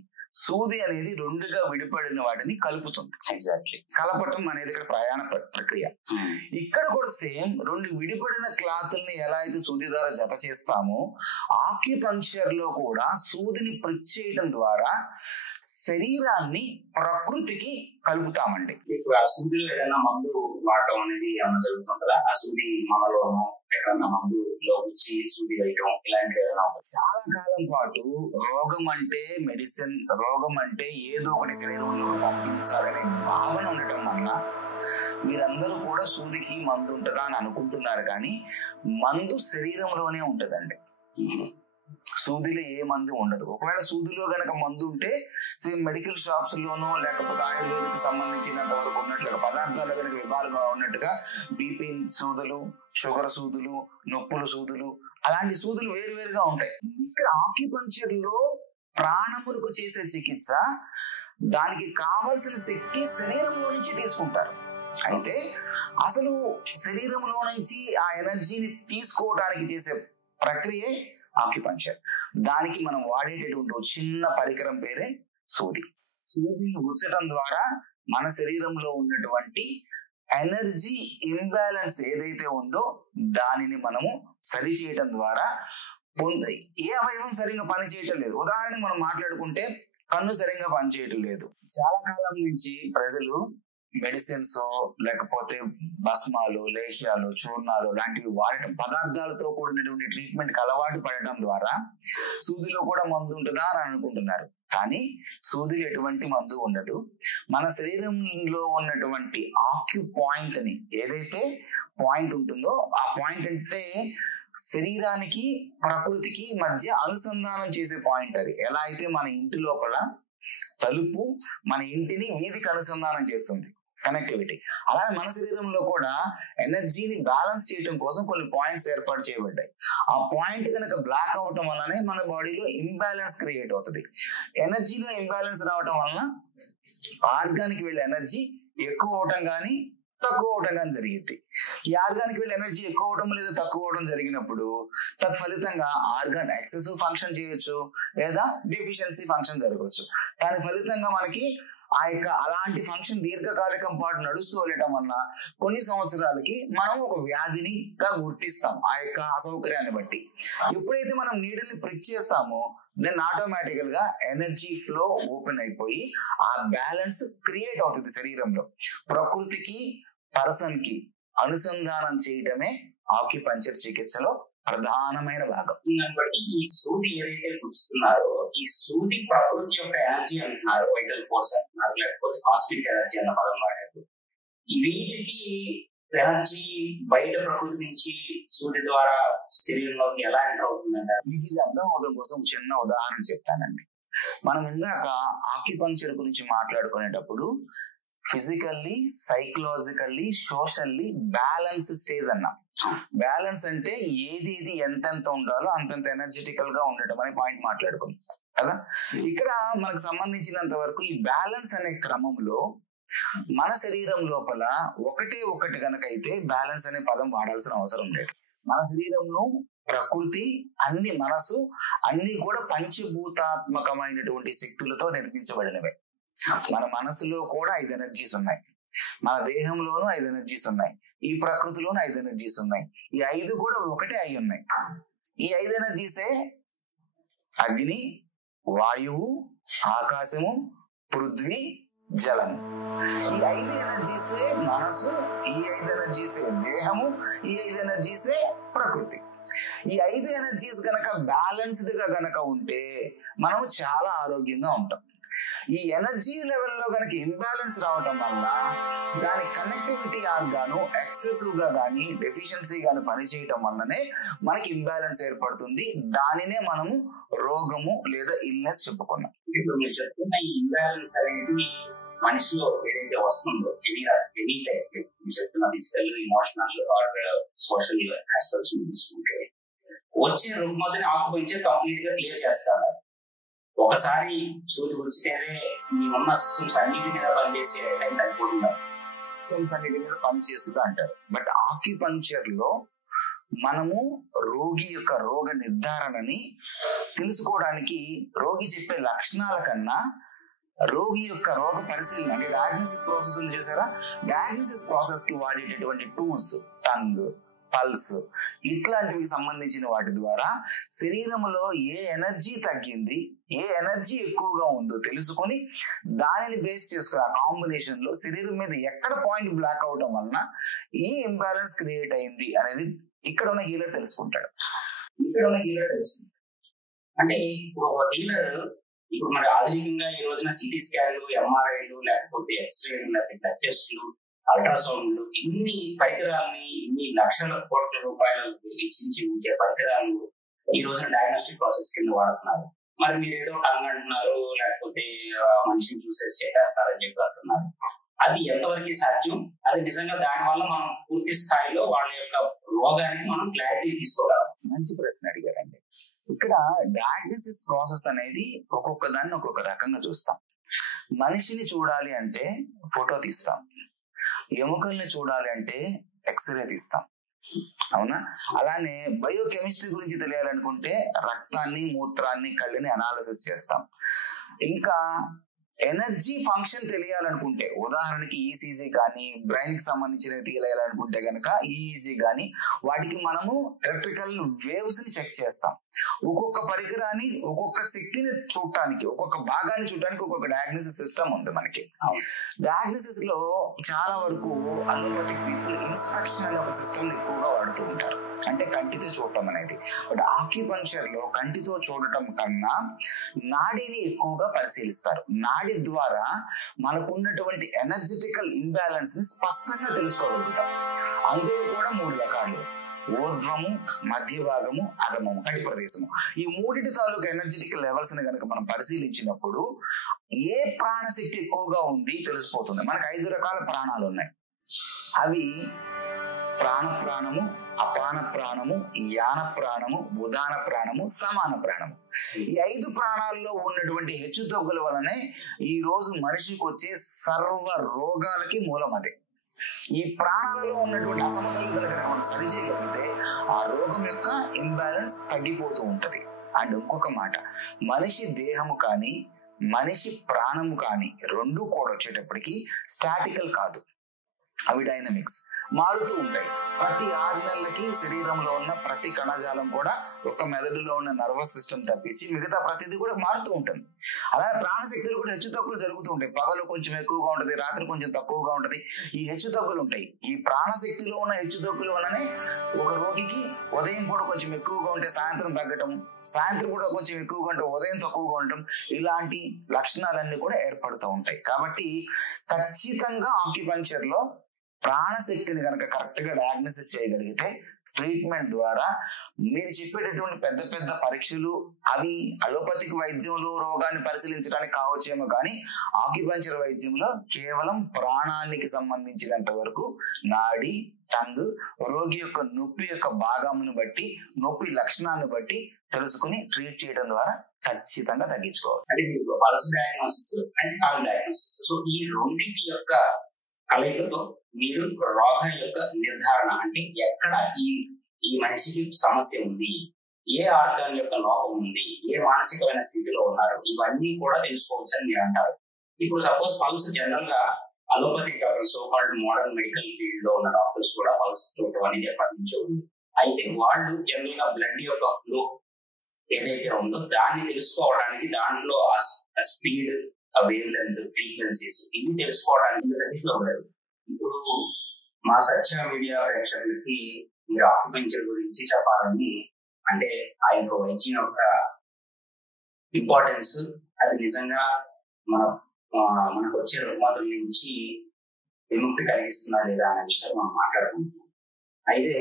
సూది అనేది 2గా విడిపడిన వాటిని కలుపుతుంది. ఎగ్జాక్ట్లీ. కలపటం అనేది ఇక్కడ ప్రయాణ ప్రక్రియ. ఇక్కడ కూడా సేమ్ 2 విడిపడిన క్లాత్ల్ని ఎలా అయితే సూది ద్వారా జత చేస్తామో ఆక్యుపంక్చర్ లో కూడా సూదిని ప్రిక్ చేయడం ద్వారా శరీరాన్ని ప్రకృతికి కలుపుతామండి. ఇప్పుడు ఆ సూదిలో ఏదైనా మందు వాడటం అనేది ఏమైనా జరుగుతుంటుందా? ఆ సూది మనలోనూ ఎక్కడన్నా మందులో వచ్చి సూది వేయటం ఇలాంటివి ఏదైనా? చాలా కాలం పాటు రోగం అంటే మెడిసిన్, రోగం అంటే ఏదో ఒకటి శరీరంలో పంపించాలనే భావన ఉండటం వల్ల మీరందరూ కూడా సూదికి మందు ఉంటుందా అని అనుకుంటున్నారు, కానీ మందు శరీరంలోనే ఉంటదండి. సూదిలో ఏ మందు ఉండదు. ఒకవేళ సూదిలో గనక మందు ఉంటే సేమ్ మెడికల్ షాప్స్ లోనో లేకపోతే ఆయుర్వేదికి సంబంధించినంత వరకు ఉన్నట్లుగా పదార్థాలు కనుక విభాగంగా ఉన్నట్టుగా బీపీ సూదులు, షుగర్ సూదులు, నొప్పుల సూదులు, అలాంటి సూదులు వేరువేరుగా ఉంటాయి. ఇక్కడ ఆక్యుపంక్చర్ లో ప్రాణములకు చేసే చికిత్స దానికి కావలసిన శక్తి శరీరంలో నుంచి తీసుకుంటారు. అయితే అసలు శరీరంలో నుంచి ఆ ఎనర్జీని తీసుకోవడానికి చేసే ప్రక్రియే ఆక్యుపంక్చర్. దానికి మనం వాడేటటువంటి చిన్న పరికరం పేరే సూది. సూదిని గుచ్చటం ద్వారా మన శరీరంలో ఉన్నటువంటి ఎనర్జీ ఇంబ్యాలెన్స్ ఏదైతే ఉందో దానిని మనము సరి చేయటం ద్వారా ఏ అవయవం సరిగ్గా పని చేయటం లేదు. ఉదాహరణకు మనం మాట్లాడుకుంటే కన్ను సరిగ్గా పనిచేయటం లేదు. చాలా కాలం నుంచి ప్రజలు మెడిసిన్స్ లేకపోతే భస్మాలు, లేహ్యాలు, చూర్ణాలు లాంటివి వాడటం, పదార్థాలతో కూడినటువంటి ట్రీట్మెంట్ కి అలవాటు పడటం ద్వారా సూదిలో కూడా మందు ఉంటుందా అని అనుకుంటున్నారు. కానీ సూదిలో ఎటువంటి మందు ఉండదు. మన శరీరంలో ఉన్నటువంటి ఆక్యు పాయింట్ ని ఏదైతే పాయింట్ ఉంటుందో ఆ పాయింట్ అంటే శరీరానికి ప్రకృతికి మధ్య అనుసంధానం చేసే పాయింట్. అది ఎలా అయితే మన ఇంటి లోపల తలుపు మన ఇంటిని వీధికి అనుసంధానం చేస్తుంది, కనెక్టివిటీ, అలాగే మన శరీరంలో కూడా ఎనర్జీని బ్యాలెన్స్ చేయడం కోసం కొన్ని పాయింట్స్ ఏర్పాటు చేయబడ్డాయి. ఆ పాయింట్ కనుక బ్లాక్ అవటం వల్లనే మన బాడీలో ఇంబ్యాలెన్స్ క్రియేట్ అవుతుంది. ఎనర్జీలో ఇంబ్యాలెన్స్ రావటం వలన ఆర్గానికి వెళ్ళే ఎనర్జీ ఎక్కువ అవటం కానీ తక్కువ అవటం కానీ జరిగింది. ఈ ఆర్గానికి వెళ్ళే ఎనర్జీ ఎక్కువ అవటం లేదా తక్కువ అవడం జరిగినప్పుడు తత్ఫలితంగా ఆర్గాన్ ఎక్సెసివ్ ఫంక్షన్ చేయొచ్చు లేదా డెఫిషియన్సీ ఫంక్షన్ జరగవచ్చు. దాని ఫలితంగా మనకి ఆ యొక్క అలాంటి ఫంక్షన్ దీర్ఘకాలికం పాటు నడుస్తూ వెళ్ళటం వల్ల కొన్ని సంవత్సరాలకి మనం ఒక వ్యాధినిగా గుర్తిస్తాం ఆ యొక్క అసౌకర్యాన్ని బట్టి. ఎప్పుడైతే మనం నీడల్ని ప్రిక్ చేస్తామో దెన్ ఆటోమేటికల్ గా ఎనర్జీ ఫ్లో ఓపెన్ అయిపోయి ఆ బ్యాలెన్స్ క్రియేట్ అవుతుంది శరీరంలో. ప్రకృతికి పర్సన్ కి అనుసంధానం చేయటమే ఆక్యుపంక్చర్ చికిత్సలో ప్రధానమైన భాగం. బట్టి ఈ సూది ఏదైతే చూస్తున్నారో ఈ సూది ప్రకృతి యొక్క ఎనర్జీ అంటున్నారు, వైటల్ ఫోర్స్ అంటున్నారు, లేకపోతే కాస్మిక్ ఎనర్జీ అన్న పదం వాడారు. వీటికి ఎనర్జీ బయట ప్రకృతి నుంచి సూర్యుడి ద్వారా శరీరంలోకి ఎలా ఎంటర్ అవుతుందంటే, మీకు ఇది అర్థం అవడం కోసం చిన్న ఉదాహరణ చెప్తానండి. మనం ఇందాక ఆక్యుపంక్చర్ గురించి మాట్లాడుకునేటప్పుడు physically, psychologically, socially balance stage అన్నాం. బ్యాలెన్స్ అంటే ఏది ఎంతెంత ఉండాలో అంతంత ఎనర్జెటికల్ గా ఉండటం అనే పాయింట్ మాట్లాడుకుందాం కదా. ఇక్కడ మనకు సంబంధించినంత వరకు ఈ బ్యాలెన్స్ అనే క్రమంలో మన శరీరం లోపల ఒకటి గనకైతే బ్యాలెన్స్ అనే పదం వాడాల్సిన అవసరం లేదు. మన శరీరంలో ప్రకృతి, అన్ని మనసు అన్ని కూడా పంచభూతాత్మకమైనటువంటి శక్తులతో నిర్మించబడినవే. మన మనసులో కూడా 5 ఎనర్జీస్ ఉన్నాయి, మన దేహంలోనూ 5 ఎనర్జీస్ ఉన్నాయి, ఈ ప్రకృతిలోనూ 5 ఎనర్జీస్ ఉన్నాయి. ఈ 5 కూడా ఒకటే అయి ఉన్నాయి. ఈ 5 ఎనర్జీసే అగ్ని, వాయువు, ఆకాశము, పృథ్వీ, జలము. ఈ 5 ఎనర్జీసే మనసు, ఈ 5 ఎనర్జీసే దేహము, ఈ 5 ఎనర్జీసే ప్రకృతి. ఈ 5 ఎనర్జీస్ గనక బ్యాలెన్స్డ్ గా గనక ఉంటే మనము చాలా ఆరోగ్యంగా ఉంటాం. ఈ ఎనర్జీ లెవెల్లో గనక ఇంబ్యాలెన్స్ రావటం వల్ల దాని కనెక్టివిటీ ఆర్గాను ఎక్సెసివ్ గా గానీ డెఫిషియన్సీ గానీ పనిచేయటం వల్లనే మనకి ఇంబ్యాలెన్స్ ఏర్పడుతుంది. దానినే మనము రోగము లేదా ఇల్నెస్ చెప్పుకున్నాం. ఇప్పుడు మీరు చెప్తున్న ఈ ఇంబ్యాలెన్స్ అనేది మనిషిలో ఏదైతే వస్తుందో ఎనీ టైప్ మీరు చెప్తున్న physical, emotional or social aspects తీసుకుంటే వచ్చే రుగ్మతని ఆక్యుపంక్చర్ కంప్లీట్ గా క్లియర్ చేస్తారు. ఒకసారి సూది గురిస్తేనే మీ ఉన్న సిస్టమ్స్ అన్నిటి మీద పనిచేసే టైం తగ్గిపోతుందా? సిస్టమ్స్ అన్నిటి మీద పనిచేస్తుందా అంటారు. బట్ ఆక్యుపంక్చర్ లో మనము రోగి యొక్క రోగ నిర్ధారణని తెలుసుకోవడానికి రోగి చెప్పే లక్షణాల కన్నా రోగి యొక్క రోగ పరిశీలన అంటే డయాగ్నోసిస్ ప్రాసెస్ ఉంది చూసారా, డయాగ్నోసిస్ ప్రాసెస్ కి వాడేటటువంటి టూల్స్, టంగ్, పల్స్ ఇట్లాంటివి సంబంధించిన వాటి ద్వారా శరీరంలో ఏ ఎనర్జీ తగ్గింది, ఏ ఎనర్జీ ఎక్కువగా ఉందో తెలుసుకొని దానిని బేస్ చేసుకుని ఆ కాంబినేషన్ లో శరీరం మీద ఎక్కడ పాయింట్ బ్లాక్ అవడం వలన ఈ ఇంబ్యాలెన్స్ క్రియేట్ అయింది అనేది ఇక్కడ ఉన్న హీలర్ తెలుసుకుంటాడు. అంటే ఇప్పుడు ఒక హీలర్ ఇప్పుడు మరి ఆధునికంగా ఈ రోజున సిటీ స్కాన్లు, ఎంఆర్ఐలు, లేకపోతే ఎక్స్రేలు, లేకపోతే బ్లడ్ టెస్టులు, అల్ట్రాసౌండ్లు, ఇన్ని పరికరాలని ఇన్ని లక్షల కోట్ల రూపాయలు వెచ్చించి ఉంచే పరికరాలు ఈ రోజున డయాగ్నోస్టిక్ ప్రాసెస్ కింద వాడుతున్నారు. మరి మీరు ఏదో టంగ్ అంటున్నారు, లేకపోతే మనిషిని చూసేసి చెప్పేస్తారని చెప్పి అంటున్నారు. అది ఎంతవరకు సాధ్యం? అది నిజంగా దానివల్ల మనం పూర్తి స్థాయిలో వాళ్ళ యొక్క రోగానికి మనం క్లారిటీ తీసుకోగలం? మంచి ప్రశ్న అడిగారండి. ఇక్కడ డయాగ్నోసిస్ ప్రాసెస్ అనేది ఒక్కొక్క దాన్ని ఒక్కొక్క రకంగా చూస్తాం. మనిషిని చూడాలి అంటే ఫోటో తీస్తాం, ఎముకల్ని చూడాలి అంటే ఎక్స్రే తీస్తాం, అవునా? అలానే బయోకెమిస్ట్రీ గురించి తెలియాలనుకుంటే రక్తాన్ని, మూత్రాన్ని, కళ్ళని అనాలిసిస్ చేస్తాం. ఇంకా ఎనర్జీ ఫంక్షన్ తెలియాలనుకుంటే ఉదాహరణకి ఈసీజీ కానీ బ్రెయిన్ కి సంబంధించినవి తెలియాలనుకుంటే కనుక ఈఈజీ కానీ వాటికి మనము ఎలక్ట్రికల్ వేవ్స్ ని చెక్ చేస్తాం. ఒక్కొక్క పరికరాన్ని, ఒక్కొక్క శక్తిని చూడటానికి, ఒక్కొక్క భాగాన్ని చూడటానికి ఒక్కొక్క డయాగ్నోసిస్ సిస్టమ్ ఉంది మనకి. డయాగ్నోసిస్ లో చాలా వరకు అలోపతిక్ పీపుల్ ఇన్స్పెక్షన్ అనే ఒక సిస్టమ్ ఎక్కువగా వాడుతూ ఉంటారు, అంటే కంటితో చూడటం అనేది. బట్ ఆక్యుపంక్చర్ లో కంటితో చూడటం కన్నా నాడిని ఎక్కువగా పరిశీలిస్తారు. నాడి ద్వారా మనకున్నటువంటి ఎనర్జెటికల్ ఇంబ్యాలెన్స్ ని స్పష్టంగా తెలుసుకోగలుగుతాం. అందులో కూడా 3 రకాలు: ఊర్ధ్వము, మధ్య భాగము, అధమము, కటి ప్రదేశము. ఈ 3 తాలూకు ఎనర్జెటికల్ లెవెల్స్ ని కనుక మనం పరిశీలించినప్పుడు ఏ ప్రాణశక్తి ఎక్కువగా ఉంది తెలిసిపోతుంది. మనకు 5 రకాల ప్రాణాలు ఉన్నాయి. అవి ప్రాణము, అపాన ప్రాణము, యాన ప్రాణము, ఉదాన ప్రాణము, సమాన ప్రాణము. ఈ 5 ప్రాణాల్లో ఉన్నటువంటి హెచ్చుతగ్గుల వలనే ఈ రోజు మనిషికి వచ్చే సర్వ రోగాలకి మూలం అదే. ఈ ప్రాణాలలో ఉన్నటువంటి అసమతుల్యతలను మనం సరి చేయగలిగితే ఆ రోగం యొక్క ఇంబ్యాలెన్స్ తగ్గిపోతూ ఉంటది. అండ్ ఇంకొక మాట, మనిషి దేహము కానీ మనిషి ప్రాణము కానీ 2 కూడా వచ్చేటప్పటికి స్టాటికల్ కాదు, అవి డైనమిక్స్, మారుతూ ఉంటాయి. ప్రతి 6 నెలలకి శరీరంలో ఉన్న ప్రతి కణజాలం కూడా ఒక మెదడులో ఉన్న నర్వస్ సిస్టమ్ తప్పించి మిగతా ప్రతిదీ కూడా మారుతూ ఉంటుంది. అలాగే ప్రాణశక్తులు కూడా హెచ్చు తగ్గులు జరుగుతూ ఉంటాయి. పగలు కొంచెం ఎక్కువగా ఉంటుంది, రాత్రి కొంచెం తక్కువగా ఉంటుంది. ఈ హెచ్చు తగ్గులు ఉంటాయి. ఈ ప్రాణశక్తిలో ఉన్న హెచ్చు తగ్గుల వల్లనే ఒక రోగికి ఉదయం కూడా కొంచెం ఎక్కువగా ఉంటే సాయంత్రం తగ్గటం, సాయంత్రం కూడా కొంచెం ఎక్కువగా ఉంటే ఉదయం తక్కువగా ఉండటం, ఇలాంటి లక్షణాలన్నీ కూడా ఏర్పడుతూ ఉంటాయి. కాబట్టి ఖచ్చితంగా ఆక్యుపంక్చర్ లో ప్రాణశక్తిని కనుక కరెక్ట్ గా డయాగ్నోసిస్ చేయగలిగితే ట్రీట్మెంట్ ద్వారా మీరు చెప్పేటటువంటి పెద్ద పెద్ద పరీక్షలు అవి అలోపతిక్ వైద్యంలో రోగాన్ని పరిశీలించడానికి కావచ్చేమో, కానీ ఆక్యుపంక్చర్ వైద్యంలో కేవలం ప్రాణానికి సంబంధించినంత వరకు నాడి, టంగ్, రోగి యొక్క నొప్పి యొక్క భాగమును బట్టి, నొప్పి లక్షణాన్ని బట్టి తెలుసుకుని ట్రీట్ చేయడం ద్వారా ఖచ్చితంగా తగ్గించుకోవాలి. అంటే pulse diagnosis and call diagnosis, so ఈ రెండింటి యొక్క కలయికతో మీరు రోగం యొక్క నిర్ధారణ, అంటే ఎక్కడ ఈ మనిషికి సమస్య ఉంది, ఏ ఆర్గాన్ యొక్క లోపం ఉంది, ఏ మానసికమైన స్థితిలో ఉన్నారు, ఇవన్నీ కూడా తెలుసుకోవచ్చు అని మీరు అంటారు. ఇప్పుడు సపోజ్ పల్స్ జనరల్ గా allopathic doctor, so called modern medical field లో ఉన్న డాక్టర్స్ కూడా పల్స్ చూడటం అనేది ఎప్పటి నుంచో ఉంది. అయితే వాళ్ళు జనరల్ గా బ్లడ్ యొక్క ఫ్లో ఏదైతే ఉందో దాన్ని తెలుసుకోవడానికి, దాంట్లో ఆ స్పీడ్, ఆ వేవ్ లెంత్, ఫ్రీక్వెన్సీస్ ఇవి తెలుసుకోవడానికి తెలుసుకోలేదు. ఇప్పుడు మా సత్య మీడియా ప్రేక్షకులకి మీరు ఆక్యుపంక్చర్ గురించి చెప్పాలని, అంటే ఆ యొక్క వైద్యం యొక్క ఇంపార్టెన్స్, అది నిజంగా మనకు వచ్చే రుగ్మతుల నుంచి విముక్తి కలిగిస్తుందా లేదా అనే విషయాలు మనం మాట్లాడుకుంటున్నాం. అయితే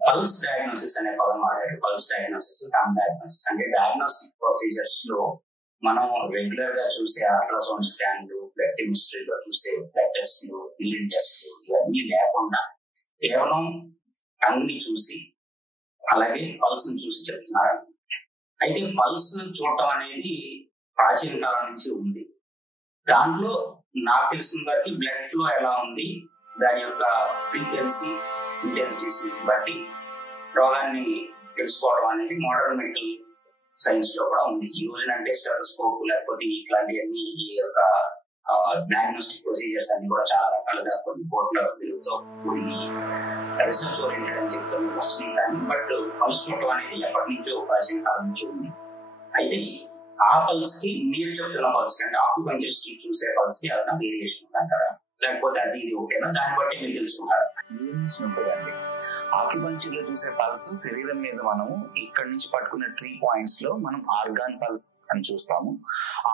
పల్స్ డయాగ్నోసిస్ అనే పదం వాడారు. పల్స్ డయాగ్నోసిస్, టర్మ్ డయాగ్నోసిస్ అంటే డయాగ్నోస్టిక్ ప్రొసీజర్స్ లో మనం రెగ్యులర్ గా చూసే అల్ట్రాసౌండ్ స్కాన్లు, బ్లడ్ కెమిస్ట్రీలో చూసే బ్లడ్ టెస్ట్లు, యూరిన్ టెస్ట్లు ఇవన్నీ లేకుండా కేవలం టంగ్ ని చూసి అలాగే పల్స్ ని చూసి చెప్తున్నారు. అయితే పల్స్ చూడటం అనేది ప్రాచీన కాలం నుంచి ఉంది. దాంట్లో నాకు తెలిసిన బట్టి బ్లడ్ ఫ్లో ఎలా ఉంది, దాని యొక్క ఫ్రీక్వెన్సీ, ఇంటెన్సిటీస్ బట్టి రోగాన్ని తెలుసుకోవడం అనేది మోడర్న్ మెడికల్ సైన్స్ లో కూడా ఉంది. ఈ రోజున అంటే స్టెథోస్కోప్ లేకపోతే ఇట్లాంటివన్నీ, ఈ యొక్క డయాగ్నోస్టిక్ ప్రొసీజర్స్ అన్ని కూడా చాలా రకాలుగా కొన్ని కోట్ల విలువతో కూడి రీసెర్చ్ ఓరియంటెడ్ అని చెప్తాను వస్తున్నాయి. కానీ బట్ పల్స్ చూడటం అనేది ఎప్పటి నుంచో ప్రాచీన కాలం నుంచి ఉంది. అయితే ఆ పల్స్ కి మీరు చెప్తున్న పల్స్ కి, అంటే ఆక్యుపంక్చరిస్ట్ చూసే పల్స్ కి అదన వేరియేషన్ అంటారా, లేకపోతే అది ఇది ఒకటేనా, దాన్ని బట్టి మీరు తెలుసుకుంటారు? వేరియేషన్ ఉంటుందండి. ఆక్యుపంక్చర్ లో చూసే పల్స్ శరీరం మీద మనము ఇక్కడ నుంచి పట్టుకున్న 3 పాయింట్స్ లో మనం ఆర్గాన్ పల్స్ అని చూస్తాము.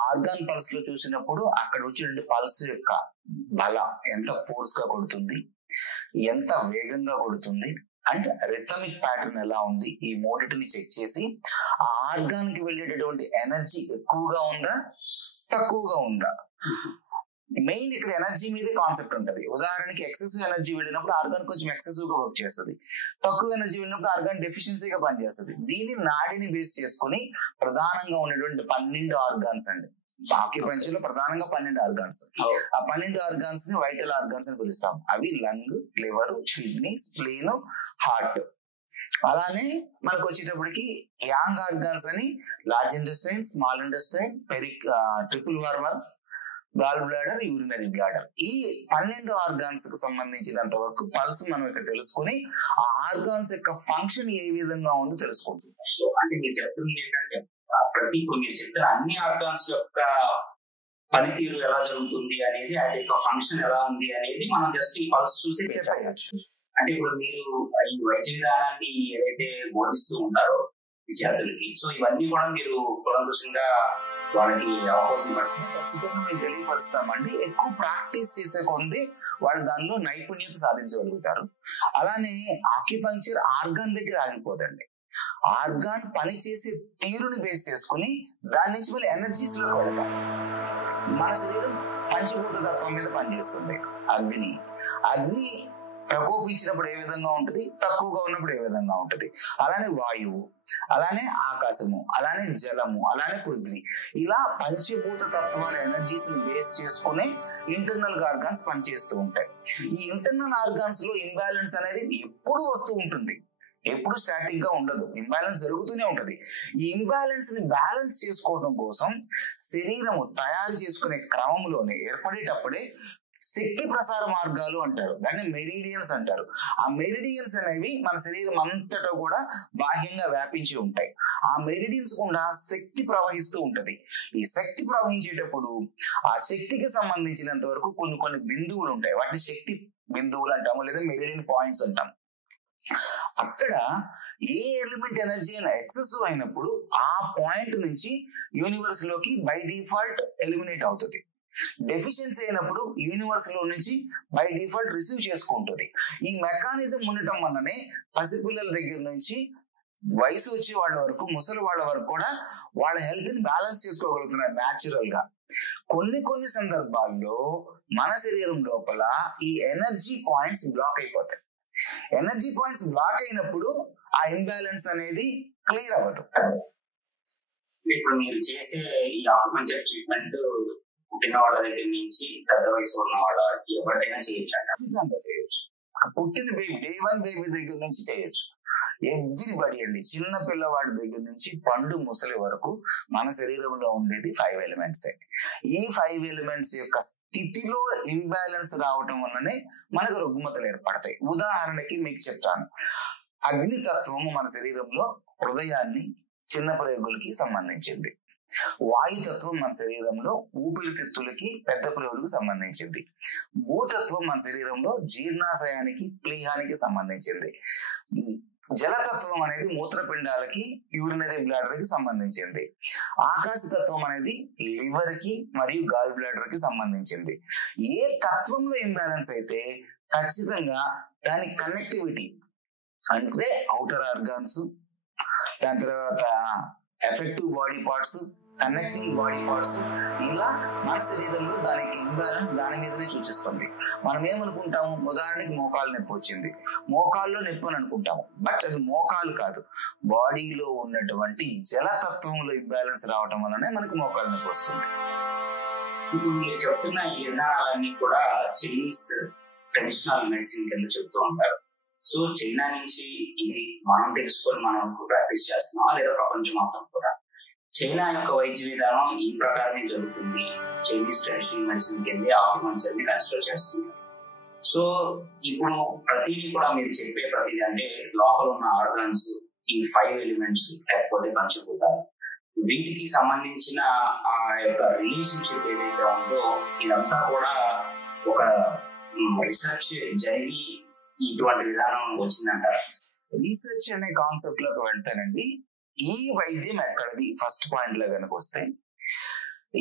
ఆర్గాన్ పల్స్ లో చూసినప్పుడు అక్కడ వచ్చే పల్స్ యొక్క బల ఎంత ఫోర్స్ గా కొడుతుంది, ఎంత వేగంగా కొడుతుంది, అండ్ రిథమిక్ ప్యాటర్న్ ఎలా ఉంది, ఈ మూడిటిని చెక్ చేసి ఆ ఆర్గాన్ కి వెళ్ళేటటువంటి ఎనర్జీ ఎక్కువగా ఉందా తక్కువగా ఉందా. మెయిన్ ఇక్కడ ఎనర్జీ మీదే కాన్సెప్ట్ ఉంటది. ఉదాహరణకి ఎక్సెసివ్ ఎనర్జీ వెళ్ళినప్పుడు ఆర్గాన్ కొంచెం ఎక్సెసివ్ గా వర్క్ చేస్తుంది, తక్కువ ఎనర్జీ వెళ్ళినప్పుడు ఆర్గాన్ డెఫిషియన్సీగా పనిచేస్తుంది. దీన్ని నాడిని బేస్ చేసుకుని ప్రధానంగా ఉన్నటువంటి 12 ఆర్గాన్స్ అండి. ఆక్యుపంక్చర్ లో ప్రధానంగా 12 ఆర్గాన్స్. ఆ 12 ఆర్గాన్స్ ని వైటల్ ఆర్గాన్స్ అని పిలుస్తాం. అవి lung, liver, kidney, spleen, heart. అలానే మనకు వచ్చేటప్పటికి యాంగ్ ఆర్గాన్స్ అని large intestine, small intestine, triple warmer, gall bladder, urinary bladder. ఈ 12 ఆర్గాన్స్ కు సంబంధించినంత వరకు పల్స్ మనం ఇక్కడ తెలుసుకుని ఆ ఆర్గాన్స్ యొక్క ఫంక్షన్ ఏ విధంగా ఉందో తెలుసుకుంటున్నాం. అంటే మీరు చెప్తుంది ఏంటంటే ఇప్పుడు మీరు చెప్తారు అన్ని ఆర్గాన్స్ యొక్క పనితీరు ఎలా జరుగుతుంది అనేది, అది యొక్క ఫంక్షన్ ఎలా ఉంది అనేది మనం జస్ట్ ఈ పల్స్ చూసి చెప్పవచ్చు. అంటే ఇప్పుడు మీరు ఈ వైద్య విధానాన్ని ఏదైతే బోధిస్తూ ఉంటారో విద్యార్థులకి, సో ఇవన్నీ కూడా మీరు కులంకుశంగా వాళ్ళకి అవకాశం పడితే ఖచ్చితంగా మేము తెలియపరుస్తామండి. ఎక్కువ ప్రాక్టీస్ చేసే కొంది వాళ్ళు దానిలో నైపుణ్యత సాధించగలుగుతారు. అలానే ఆక్యుపంక్చర్ ఆర్గాన్ దగ్గర ఆగిపోదండి. ఆర్గాన్ పని చేసే తీరుని బేస్ చేసుకుని దాని నుంచి మళ్ళీ ఎనర్జీస్ లోకి వెళ్తాం. మన శరీరం పంచభూత తత్వం మీద పనిచేస్తుంది. అగ్ని ప్రకోపించినప్పుడు ఏ విధంగా ఉంటుంది, తక్కువగా ఉన్నప్పుడు ఏ విధంగా ఉంటుంది. అలానే వాయువు, అలానే ఆకాశము, అలానే జలము, అలానే పృథ్వీ. ఇలా పంచభూత తత్వాల ఎనర్జీస్ ని బేస్ చేసుకునే ఇంటర్నల్ ఆర్గాన్స్ పనిచేస్తూ ఉంటాయి. ఈ ఇంటర్నల్ ఆర్గాన్స్ లో ఇంబ్యాలెన్స్ అనేది ఎప్పుడు వస్తూ ఉంటుంది, ఎప్పుడు స్టాటిక్ గా ఉండదు, ఇంబ్యాలెన్స్ జరుగుతూనే ఉంటది. ఈ ఇంబ్యాలెన్స్ ని బ్యాలెన్స్ చేసుకోవడం కోసం శరీరము తయారు చేసుకునే క్రమంలోనే ఏర్పడేటప్పుడే శక్తి ప్రసార మార్గాలు అంటారు, దాన్ని మెరిడియన్స్ అంటారు. ఆ మెరిడియన్స్ అనేవి మన శరీరం అంతటా కూడా బాహ్యంగా వ్యాపించి ఉంటాయి. ఆ మెరిడియన్స్ గుండా శక్తి ప్రవహిస్తూ ఉంటది. ఈ శక్తి ప్రవహించేటప్పుడు ఆ శక్తికి సంబంధించినంత వరకు కొన్ని బిందువులు ఉంటాయి, వాటిని శక్తి బిందువులు అంటాము లేదా మెరిడియన్ పాయింట్స్ అంటాం. అక్కడ ఏ ఎలిమెంట్ ఎనర్జీ అయినా ఎక్సెస్ అయినప్పుడు ఆ పాయింట్ నుంచి యూనివర్స్ లోకి బై డిఫాల్ట్ ఎలిమినేట్ అవుతుంది. డెఫిషియన్సీ అయినప్పుడు యూనివర్స్ లో నుంచి బై డిఫాల్ట్ రిసీవ్ చేసుకుంటుంది. ఈ మెకానిజం ఉండటం వల్లనే పసిపిల్లల దగ్గర నుంచి వయసు వచ్చే వాళ్ళ వరకు, ముసలి వాళ్ళ వరకు కూడా వాళ్ళ హెల్త్ ని బ్యాలెన్స్ చేసుకోగలుగుతున్నారు న్యాచురల్ గా. కొన్ని సందర్భాల్లో మన శరీరం లోపల ఈ ఎనర్జీ పాయింట్స్ బ్లాక్ అయిపోతాయి. ఎనర్జీ పాయింట్స్ బ్లాక్ అయినప్పుడు ఆ ఇంబ్యాలెన్స్ అనేది క్లియర్ అవ్వదు. ఇప్పుడు మీరు చేసే ఈ ఆక్యుపంక్చర్ ట్రీట్మెంట్ పుట్టిన వాళ్ళ దగ్గర నుంచి పెద్ద వయసు ఉన్న వాళ్ళ ఎవరైనా చేయొచ్చు. పుట్టిన బేబీ, డే 1 బేబీ దగ్గర నుంచి చేయొచ్చు. ఎవ్రీబడి అండి, చిన్న పిల్లవాడి దగ్గర నుంచి పండు ముసలి వరకు మన శరీరంలో ఉండేది 5 ఎలిమెంట్స్. ఈ 5 ఎలిమెంట్స్ యొక్క స్థితిలో ఇంబ్యాలెన్స్ రావటం వల్లనే మనకు రుగ్మతలు ఏర్పడతాయి. ఉదాహరణకి మీకు చెప్తాను, అగ్నితత్వము మన శరీరంలో హృదయాన్ని, చిన్న ప్రేగులకి సంబంధించింది. వాయుతత్వం మన శరీరంలో ఊపిరితిత్తులకి, పెద్ద ప్రేగులకు సంబంధించింది. భూతత్వం మన శరీరంలో జీర్ణాశయానికి, ప్లీహానికి సంబంధించింది. జలతత్వం అనేది మూత్రపిండాలకి, యూరినరీ బ్లాడర్ కి సంబంధించింది. ఆకాశతత్వం అనేది లివర్ కి మరియు గాల్ బ్లాడర్ కి సంబంధించింది. ఏ తత్వంలో ఇంబ్యాలెన్స్ అయితే ఖచ్చితంగా దాని కనెక్టివిటీ అంటే అవుటర్ ఆర్గాన్స్, దాని తర్వాత effective body parts, connecting body parts, ఇలా మన శరీరంలో దానికి ఇంబ్యాలెన్స్ దాని మీదనే సూచిస్తుంది. మనం ఏమనుకుంటాము, ఉదాహరణకి మోకాలు నొప్పి వచ్చింది, మోకాల్లో నొప్పి అని అనుకుంటాము. బట్ అది మోకాలు కాదు, బాడీలో ఉన్నటువంటి జలతత్వంలో ఇంబ్యాలెన్స్ రావడం వల్లనే మనకు మోకాలు నొప్పి వస్తుంది. ఇప్పుడు మీరు చెప్తున్న ఈ విధానాలన్నీ కూడా చైనీస్ ట్రెడిషనల్ మెడిసిన్ కింద చెప్తూ ఉంటారు. సో చైనా నుంచి ఇది మనం తెలుసుకొని మనం ప్రాక్టీస్ చేస్తున్నాం లేదా ప్రపంచం మొత్తం కూడా చైనా యొక్క వైద్య విధానం ఈ ప్రకారమే జరుగుతుంది, చైనీస్ ట్రెడిషనల్ మెడిసిన్ కింద ఆక్యుపంక్చర్ ని కన్సిడర్ చేస్తుంది. సో ఇప్పుడు ప్రతిదీ కూడా మీరు చెప్పే ప్రతిదీ అంటే లోపల ఉన్న ఆర్గాన్స్, ఈ 5 ఎలిమెంట్స్ లేకపోతే పంచభూతాలు, వీటికి సంబంధించిన ఆ యొక్క రిలేషన్షిప్ ఏదైతే ఉందో ఇదంతా కూడా ఒక రీసెర్చ్ జరిగి ఇటువంటి విధానం వచ్చిందంటారు. రీసెర్చ్ అనే కాన్సెప్ట్ లోకి వెళ్తానండి. ఈ వైద్యం ఎక్కడిది ఫస్ట్ పాయింట్ లో కనుక వస్తే,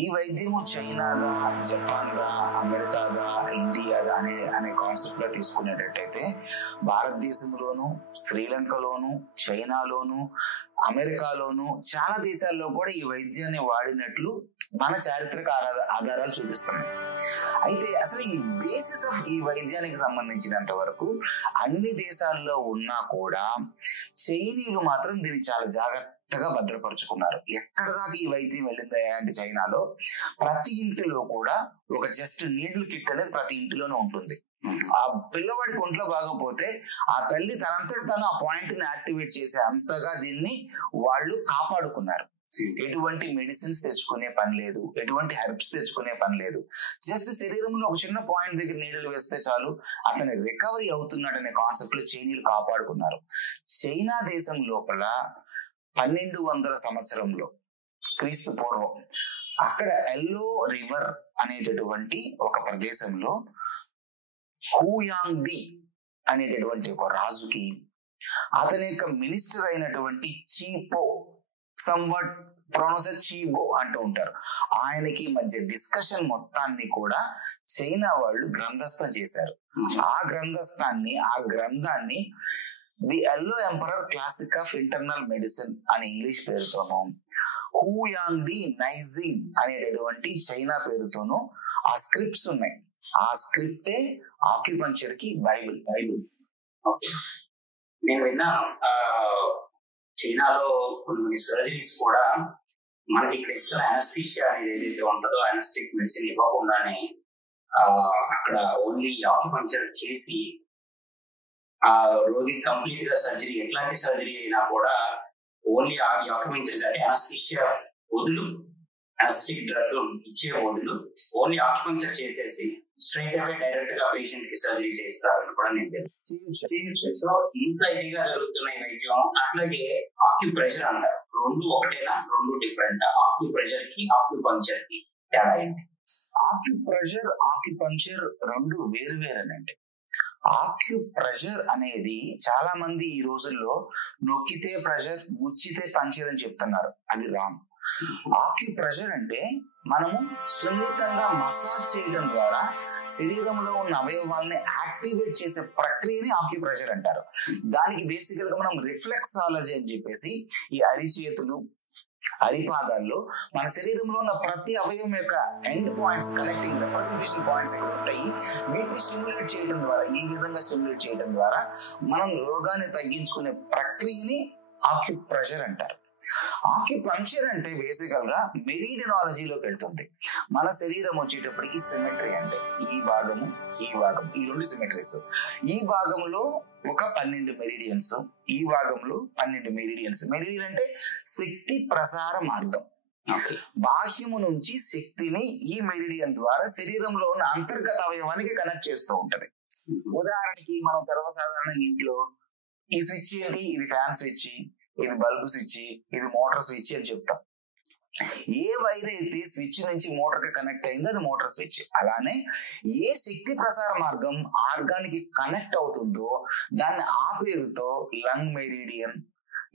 ఈ వైద్యము చైనాదా, జపాన్దా, అమెరికాదా, ఇండియాదా అనే కాన్సెప్ట్ లో తీసుకునేటట్టయితే భారతదేశంలోను, శ్రీలంకలోను, చైనాలోను, అమెరికాలోను చాలా దేశాల్లో కూడా ఈ వైద్యాన్ని వాడినట్లు మన చారిత్రక ఆధారాలు చూపిస్తున్నాయి. అయితే అసలు ఈ బేసిస్ ఆఫ్ ఈ వైద్యానికి సంబంధించినంత వరకు అన్ని దేశాల్లో ఉన్నా కూడా చైనీయులు మాత్రం దీన్ని చాలా జాగ్రత్తగా భద్రపరుచుకున్నారు. ఎక్కడ దాకా ఈ వైద్యం వెళ్ళిందా అంటే చైనాలో ప్రతి ఇంటిలో కూడా ఒక జస్ట్ నీడిల్ కిట్ అనేది ప్రతి ఇంటిలోనే ఉంటుంది. ఆ పిల్లవాడికి ఒంట్లో బాగపోతే ఆ తల్లి తనంతటి తను ఆ పాయింట్ ని యాక్టివేట్ చేసే అంతగా దీన్ని వాళ్ళు కాపాడుకున్నారు. ఎటువంటి మెడిసిన్స్ తెచ్చుకునే పని లేదు, ఎటువంటి హెర్బ్స్ తెచ్చుకునే పని లేదు. జస్ట్ శరీరంలో ఒక చిన్న పాయింట్ దగ్గర నీడలు వేస్తే చాలు అతని రికవరీ అవుతున్నాడనే కాన్సెప్ట్ లో చైనీయులు కాపాడుకున్నారు. చైనా దేశం లోపల 1200 సంవత్సరంలో క్రీస్తు పూర్వం అక్కడ ఎల్లో రివర్ అనేటటువంటి ఒక ప్రదేశంలో హూయాంగ్ ది అనేటటువంటి ఒక రాజుకి అతని యొక్క మినిస్టర్ అయినటువంటి చీపో, సంవట్ ప్రొనౌన్స్ చీబో అంటూ ఉంటారు, ఆయనకి మధ్య డిస్కషన్ మొత్తాన్ని కూడా చైనా వాళ్ళు గ్రంథస్థం చేశారు. ఆ గ్రంథాన్ని the yellow emperor classic of internal medicine అని ఇంగ్లీష్ పేరుతోనూ, హూయాంగ్ ది నైజింగ్ అనేటటువంటి చైనా పేరుతోనూ ఆ స్క్రిప్ట్స్ ఉన్నాయి. ఆ స్క్రిప్టే ఆక్యుపంక్చర్ కి బైబిల్. నేను విన్నాను చైనాలో కొన్ని సర్జరీస్ కూడా మనకి ఇక్కడ ఇస్తున్న అనస్థీషియా అనేది ఏదైతే ఉంటుందో అనస్థెటిక్ మెడిసిన్ ఇవ్వకుండానే అక్కడ ఓన్లీ ఆక్యుపంక్చర్ చేసి ఆ రోగి కంప్లీట్ గా సర్జరీ, ఎట్లాంటి సర్జరీ అయినా కూడా ఓన్లీ ఆక్యుపంక్చర్ అంటే అనస్థీషియా వదులు, అనస్థెటిక్ డ్రగ్ ఇచ్చే వదులు ఓన్లీ ఆక్యుపంక్చర్ చేసేసి స్ట్రైట్ అవే డైరెక్ట్ గా పేషెంట్ కి సర్జరీ చేస్తారని కూడా నేను చేయొచ్చు. సో ఇంత ఇదిగా జరుగుతున్నాయి వైద్యం. అట్లాగే ఆక్యుప్రెషర్ అంటారు, రెండు ఒకటేనా, రెండు డిఫరెంట్? ఆక్యుప్రెషర్ కి ఆక్యుపంక్చర్ కి తేడా ఏంటి? ఆక్యుప్రెషర్ ఆక్యుపంక్చర్ రెండు వేరు వేరేనండి. ఆక్యుప్రెషర్ అనేది చాలా మంది ఈ రోజుల్లో నొక్కితే ప్రెషర్, గుచ్చితే పంక్చర్ అని చెప్తున్నారు. అది రాంగ్. ఆక్యుప్రెషర్ అంటే మనము సున్నితంగా మసాజ్ చేయడం ద్వారా శరీరంలో ఉన్న అవయవాల్ని యాక్టివేట్ చేసే ప్రక్రియని ఆక్యుప్రెషర్ అంటారు. దానికి బేసికల్ గా మనం రిఫ్లెక్సాలజీ అని చెప్పేసి ఈ అరిచేతులు, అరిపాదాల్లో మన శరీరంలో ఉన్న ప్రతి అవయవం యొక్క end points, connecting representation points ఇక్కడ ఉంటాయి. వీటిని స్టిమ్యులేట్ చేయడం ద్వారా, ఈ విధంగా స్టిమ్యులేట్ చేయడం ద్వారా మనం రోగాన్ని తగ్గించుకునే ప్రక్రియని ఆక్యుప్రెషర్ అంటారు. ఆక్యుపంక్చర్ అంటే బేసికల్ గా మెరిడియానాలజీలోకి వెళ్తుంది. మన శరీరం వచ్చేటప్పటికి సిమెట్రీ అంటే ఈ భాగము, ఈ భాగం, ఈ రెండు సిమెట్రీస్. ఈ భాగంలో ఒక 12 మెరిడియన్స్, ఈ భాగంలో 12 మెరిడియన్స్. మెరిడియన్ అంటే శక్తి ప్రసార మార్గం. బాహ్యము నుంచి శక్తిని ఈ మెరిడియన్ ద్వారా శరీరంలో ఉన్న అంతర్గత అవయవానికి కనెక్ట్ చేస్తూ ఉంటది. ఉదాహరణకి మనం సర్వసాధారణంగా ఇంట్లో ఈ స్విచ్ ఏంటి, ఇది ఫ్యాన్ స్విచ్, ఇది బల్బ్ స్విచ్, ఇది మోటార్ స్విచ్ అని చెప్తాం. ఏ వైర్ అయితే స్విచ్ నుంచి మోటార్ కి కనెక్ట్ అయిందో అది మోటార్ స్విచ్. అలానే ఏ శక్తి ప్రసార మార్గం ఆర్గానికి కనెక్ట్ అవుతుందో దాన్ని ఆ పేరుతో lung meridian,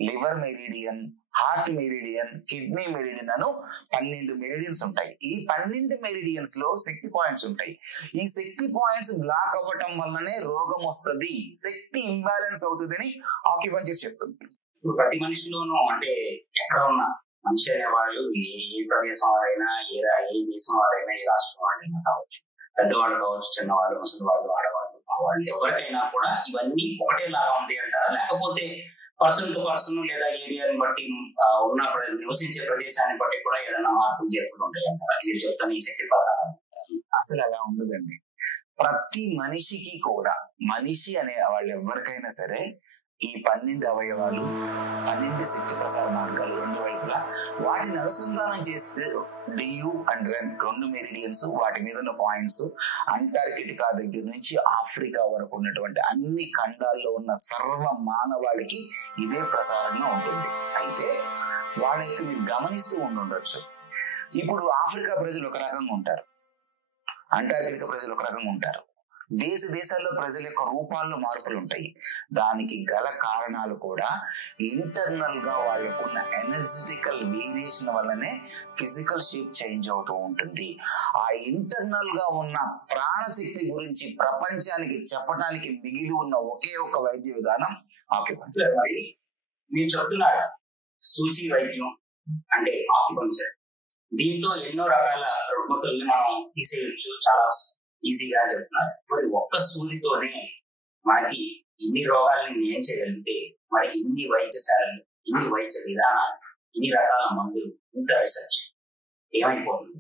liver meridian, heart meridian, kidney meridian అను 12 మెరిడియన్స్ ఉంటాయి. ఈ 12 మెరిడియన్స్ లో శక్తి పాయింట్స్ ఉంటాయి. ఈ శక్తి పాయింట్స్ బ్లాక్ అవ్వటం వల్లనే రోగం వస్తుంది, శక్తి ఇంబ్యాలెన్స్ అవుతుందని ఆక్యుపంక్చర్ చెప్తుంది. ఇప్పుడు ప్రతి మనిషిలోనూ, అంటే ఎక్కడ ఉన్న మనిషి అనేవాళ్ళు ఏ ప్రదేశం వారైనా, ఏ దేశం వారైనా, ఏ రాష్ట్రం వారైనా కావచ్చు, పెద్దవాళ్ళు కావచ్చు, చిన్నవాళ్ళు, ముసలి వాళ్ళు, ఆడవాళ్ళు, వాళ్ళు, ఎవరికైనా కూడా ఇవన్నీ ఒకటేలాగా ఉంటాయి అంటారా? లేకపోతే పర్సన్ టు పర్సన్ లేదా ఏరియాని బట్టి, ఉన్న నివసించే ప్రదేశాన్ని బట్టి కూడా ఏదైనా మార్పులు చేరుకుంటూ ఉంటాయి అంటారా? మీరు చెప్తాను ఈ శక్తి ప్రసారం. అసలు అలా ఉండదండి. ప్రతి మనిషికి కూడా, మనిషి అనే వాళ్ళు ఎవరికైనా సరే ఈ 12 అవయవాలు, 12 శక్తి ప్రసార మార్గాలు రెండు వైపులా వాటిని అనుసంధానం చేస్తే డియు అండ్ రెన్ 2 మెరిడియన్స్, వాటి మీద ఉన్న పాయింట్స్ అంటార్కిటికా దగ్గర నుంచి ఆఫ్రికా వరకు ఉన్నటువంటి అన్ని ఖండాల్లో ఉన్న సర్వ మానవాళికి ఇదే ప్రసారంగా ఉంటుంది. అయితే వాళ్ళకి మీరు గమనిస్తూ ఉండొచ్చు, ఇప్పుడు ఆఫ్రికా ప్రజలు ఒక రకంగా ఉంటారు, అంటార్కిటికా ప్రజలు ఒక రకంగా ఉంటారు. దేశాల్లో ప్రజల యొక్క రూపాల్లో మార్పులు ఉంటాయి. దానికి గల కారణాలు కూడా ఇంటర్నల్ గా వాళ్ళకున్న ఎనర్జెటికల్ వేరియేషన్ వల్లనే ఫిజికల్ షేప్ చేంజ్ అవుతూ ఉంటుంది. ఆ ఇంటర్నల్ గా ఉన్న ప్రాణశక్తి గురించి ప్రపంచానికి చెప్పడానికి మిగిలి ఉన్న ఒకే ఒక వైద్య విధానం ఆక్యుపంక్చర్. మీరు చెప్తున్నారు సూచి వైద్యం అంటే ఆక్యుపంక్చర్. దీంతో ఎన్నో రకాల రుగ్మతుల్ని మనం తీసేయచ్చు, చాలా ఈజీగా చెప్తున్నారు. మరి ఒక్క సూదితోనే మనకి ఇన్ని రోగాల్ని నయం చేయగలిగితే, మరి ఇన్ని వైద్యశాలలు, ఇన్ని వైద్య విధానాలు, ఇన్ని రకాల మందులు, ఇంత రీసెర్చ్ ఏమైపోతుంది?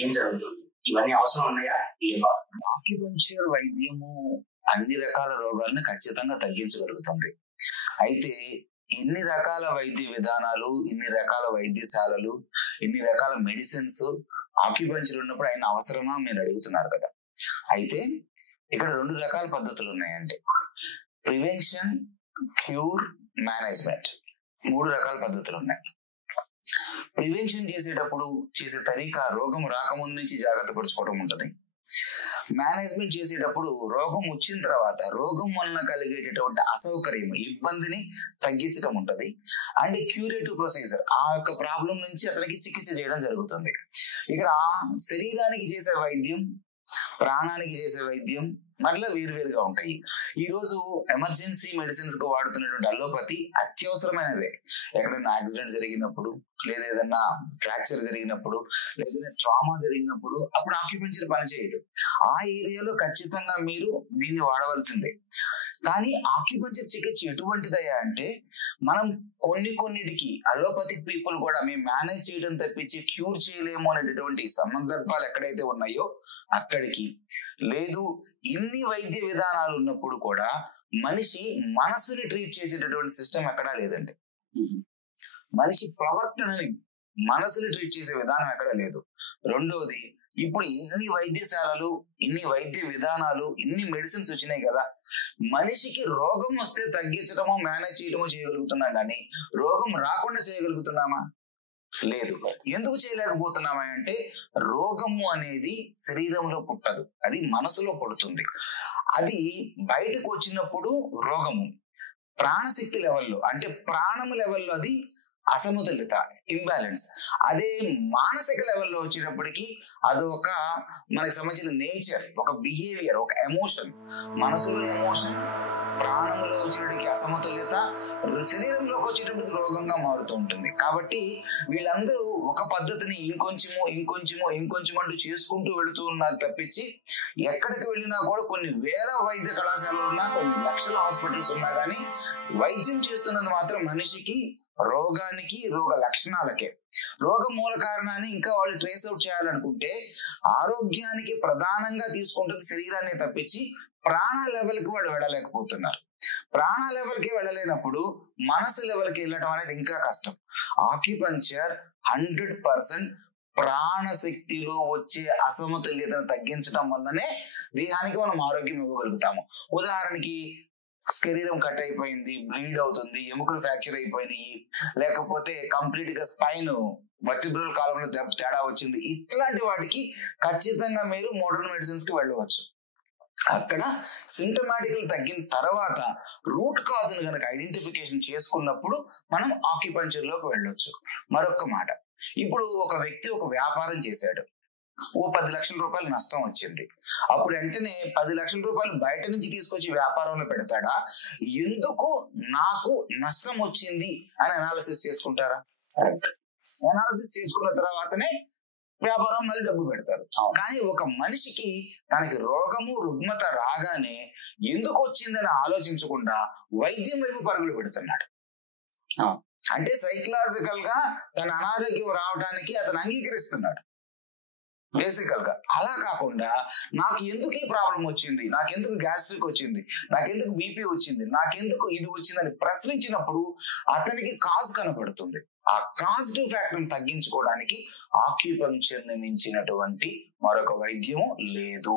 ఏం జరుగుతుంది? ఇవన్నీ అవసరం ఉన్నాయా లేవా? ఆక్యుపంక్చర్ వైద్యము అన్ని రకాల రోగాలను ఖచ్చితంగా తగ్గించగలుగుతుంది. అయితే ఇన్ని రకాల వైద్య విధానాలు, ఇన్ని రకాల వైద్యశాలలు, ఇన్ని రకాల మెడిసిన్స్ ఆక్యుపంక్చర్ ఉన్నప్పుడు ఆయన అవసరమా మీరు అడుగుతున్నారు కదా. అయితే ఇక్కడ 2 రకాల పద్ధతులు ఉన్నాయండి. ప్రివెన్షన్, క్యూర్, మేనేజ్మెంట్, 3 రకాల పద్ధతులు ఉన్నాయి. ప్రివెన్షన్ చేసేటప్పుడు చేసే తరీకా రోగం రాకముందు నుంచి జాగ్రత్త పరుచుకోవడం ఉంటుంది. మేనేజ్మెంట్ చేసేటప్పుడు రోగం వచ్చిన తర్వాత రోగం వలన కలిగేటటువంటి అసౌకర్యం, ఇబ్బందిని తగ్గించడం ఉంటుంది. అండ్ క్యూరేటివ్ ప్రొసీజర్, ఆ యొక్క ప్రాబ్లం నుంచి అతనికి చికిత్స చేయడం జరుగుతుంది. ఇక్కడ శరీరానికి చేసే వైద్యం, ప్రాణానికి చేసే వైద్యం మరలా వేరువేరుగా ఉంటాయి. ఈ రోజు ఎమర్జెన్సీ మెడిసిన్స్ కు వాడుతున్నటువంటి అలోపతి అత్యవసరమైనదే. ఎక్కడైనా యాక్సిడెంట్ జరిగినప్పుడు, లేదా ఏదైనా ఫ్రాక్చర్ జరిగినప్పుడు, లేదా ట్రామా జరిగినప్పుడు అప్పుడు ఆక్యుపంక్చర్ పనిచేయదు. ఆ ఏరియాలో ఖచ్చితంగా మీరు దీన్ని వాడవలసిందే. కానీ ఆక్యుపంక్చర్ చికిత్స ఎటువంటిదయ్యా అంటే, మనం కొన్నిటికి అలోపతిక్ పీపుల్ కూడా మేము మేనేజ్ చేయడం తప్పించి క్యూర్ చేయలేము అనేటటువంటి సందర్భాలు ఎక్కడైతే ఉన్నాయో అక్కడికి, లేదు ఇన్ని వైద్య విధానాలు ఉన్నప్పుడు కూడా మనిషి మనసుని ట్రీట్ చేసేటటువంటి సిస్టమ్ ఎక్కడా లేదండి. మనిషి ప్రవర్తనని, మనసుని ట్రీట్ చేసే విధానం ఎక్కడా లేదు. రెండోది ఇప్పుడు ఇన్ని వైద్యశాలలు, ఇన్ని వైద్య విధానాలు, ఇన్ని మెడిసిన్స్ వచ్చినాయి కదా, మనిషికి రోగం వస్తే తగ్గించడమో మేనేజ్ చేయడమో చేయగలుగుతున్నాం కానీ రోగం రాకుండా చేయగలుగుతున్నామా? లేదు. ఎందుకు చేయలేకపోతున్నామా అంటే రోగము అనేది శరీరంలో పుట్టదు, అది మనసులో పుడుతుంది. అది బయటకు వచ్చినప్పుడు రోగము ప్రాణశక్తి లెవెల్లో అంటే ప్రాణము లెవెల్లో అది అసమతుల్యత, ఇంబ్యాలెన్స్. అదే మానసిక లెవెల్లో వచ్చేటప్పటికి అది ఒక మనకి సంబంధించిన నేచర్, ఒక బిహేవియర్, ఒక ఎమోషన్. మనసులో ఎమోషన్, ప్రాణంలో వచ్చేటికి అసమతుల్యత, శరీరంలోకి వచ్చేటప్పటికి రోగంగా మారుతూ ఉంటుంది. కాబట్టి వీళ్ళందరూ ఒక పద్ధతిని ఇంకొంచెము అంటూ చేసుకుంటూ వెళుతూ ఉన్నారు తప్పించి ఎక్కడికి వెళ్ళినా కూడా కొన్ని వేల వైద్య కళాశాలలు ఉన్నా, కొన్ని లక్షల హాస్పిటల్స్ ఉన్నా కానీ వైద్యం చేస్తున్నది మాత్రం మనిషికి రోగానికి, రోగ లక్షణాలకే. రోగ మూల కారణాన్ని ఇంకా వాళ్ళు ట్రేస్ అవుట్ చేయాలనుకుంటే ఆరోగ్యానికి ప్రధానంగా తీసుకుంటుంది శరీరాన్ని తప్పించి ప్రాణ లెవెల్కి వాళ్ళు వెళ్ళలేకపోతున్నారు. ప్రాణ లెవెల్కి వెళ్ళలేనప్పుడు మనసు లెవెల్కి వెళ్ళడం అనేది ఇంకా కష్టం. ఆక్యుపంక్చర్ 100% ప్రాణశక్తిలో వచ్చే అసమతుల్యతను తగ్గించడం వల్లనే దేహానికి మనం ఆరోగ్యం ఇవ్వగలుగుతాము. ఉదాహరణకి శరీరం కట్ అయిపోయింది, బ్లీడ్ అవుతుంది, ఎముకలు ఫ్రాక్చర్ అయిపోయినాయి, లేకపోతే కంప్లీట్ గా స్పైన్ వర్టిబ్రల్ కాలంలో తేడా వచ్చింది, ఇట్లాంటి వాటికి ఖచ్చితంగా మీరు మోడర్న్ మెడిసిన్స్ కి వెళ్ళవచ్చు. అక్కడ సింటమాటికల్ తగ్గిన తర్వాత రూట్ కాజ్ ని కనుక ఐడెంటిఫికేషన్ చేసుకున్నప్పుడు మనం ఆక్యుపంక్చర్ లోకి వెళ్ళొచ్చు. మరొక మాట, ఇప్పుడు ఒక వ్యక్తి ఒక వ్యాపారం చేశాడు, ఓ 10 లక్షల రూపాయలు నష్టం వచ్చింది. అప్పుడు వెంటనే 10 లక్షల రూపాయలు బయట నుంచి తీసుకొచ్చి వ్యాపారంలో పెడతాడా? ఎందుకు నాకు నష్టం వచ్చింది అని అనాలిసిస్ చేసుకుంటారా? అనాలిసిస్ చేసుకున్న తర్వాతనే వ్యాపారం మళ్ళీ డబ్బు పెడతారు. కానీ ఒక మనిషికి తనకి రోగము, రుగ్మత రాగానే ఎందుకు వచ్చిందని ఆలోచించకుండా వైద్యం వైపు పరుగులు పెడుతున్నాడు. అంటే సైకలాజికల్ గా తన అనారోగ్యం రావడానికి అతను అంగీకరిస్తున్నాడు బేసికల్ గా. అలా కాకుండా నాకు ఎందుకు ఈ ప్రాబ్లం వచ్చింది, నాకెందుకు గ్యాస్ట్రిక్ వచ్చింది, నాకెందుకు బీపీ వచ్చింది, నాకెందుకు ఇది వచ్చిందని ప్రశ్నించినప్పుడు అతనికి కాజ్ కనపడుతుంది. ఆ కాజిటివ్ ఫ్యాక్టర్ తగ్గించుకోవడానికి ఆక్యుపంక్చర్ ని మించినటువంటి మరొక వైద్యము లేదు.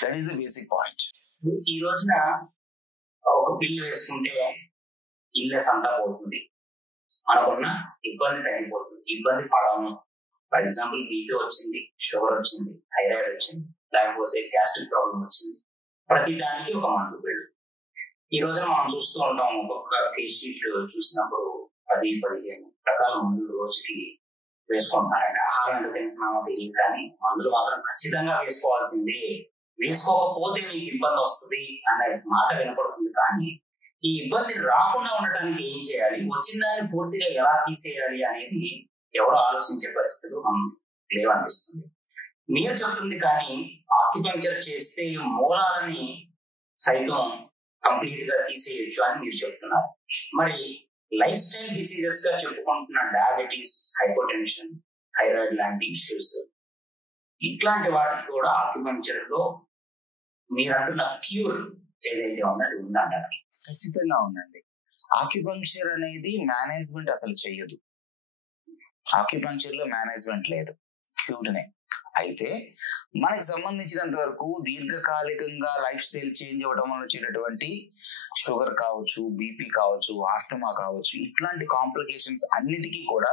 That is the basic point. ఈ రోజున ఒక పిల్లు వేసుకుంటే ఇల్నెస్ అంతా పోతుంది, మనకున్న ఇబ్బంది తగ్గిపోతుంది. ఇబ్బంది పడము, ఫర్ ఎగ్జాంపుల్ బీపీ వచ్చింది, షుగర్ వచ్చింది, థైరాయిడ్ వచ్చింది, లేకపోతే గ్యాస్ట్రిక్ ప్రాబ్లం వచ్చింది, ప్రతి దానికి ఒక మందు బిల్లు. ఈ రోజున మనం చూస్తూ ఉంటాం, ఒక్కొక్క కేస్ షీట్లు చూసినప్పుడు 10-15 రకాల మందులు రోజుకి వేసుకుంటున్నారండి. ఆహారం ఎంత తింటున్నామో తెలియదు కానీ మందులు మాత్రం ఖచ్చితంగా వేసుకోవాల్సిందే, వేసుకోకపోతే మీకు ఇబ్బంది వస్తుంది అనే మాట వినపడుతుంది. కానీ ఈ ఇబ్బంది రాకుండా ఉండటానికి ఏం చేయాలి, వచ్చిన దాన్ని పూర్తిగా ఎలా తీసేయాలి అనేది ఎవరో ఆలోచించే పరిస్థితులు మనం లేవనిపిస్తుంది. మీరు చెప్తుంది కానీ ఆక్యుపంక్చర్ చేస్తే మూలాలని సైతం కంప్లీట్ గా తీసేయచ్చు అని మీరు చెప్తున్నారు. మరి లైఫ్ స్టైల్ డిసీజెస్ గా చెప్పుకుంటున్న డయాబెటీస్, హైపోటెన్షన్, థైరాయిడ్ లాంటి ఇష్యూస్, ఇట్లాంటి వాటికి కూడా ఆక్యుపంక్చర్ లో మీరు అంటున్న క్యూర్ ఏదైతే ఉన్నది ఉందంటారు? ఖచ్చితంగా ఉందండి. ఆక్యుపంక్చర్ అనేది మేనేజ్మెంట్ అసలు చెయ్యదు. ఆక్యుపంక్చర్ లో మేనేజ్మెంట్ లేదు, క్యూర్నే. అయితే మనకి సంబంధించినంత వరకు దీర్ఘకాలికంగా లైఫ్ స్టైల్ చేంజ్ అవ్వడం వల్ల వచ్చేటటువంటి షుగర్ కావచ్చు, బీపీ కావచ్చు, ఆస్తమా కావచ్చు, ఇట్లాంటి కాంప్లికేషన్స్ అన్నిటికీ కూడా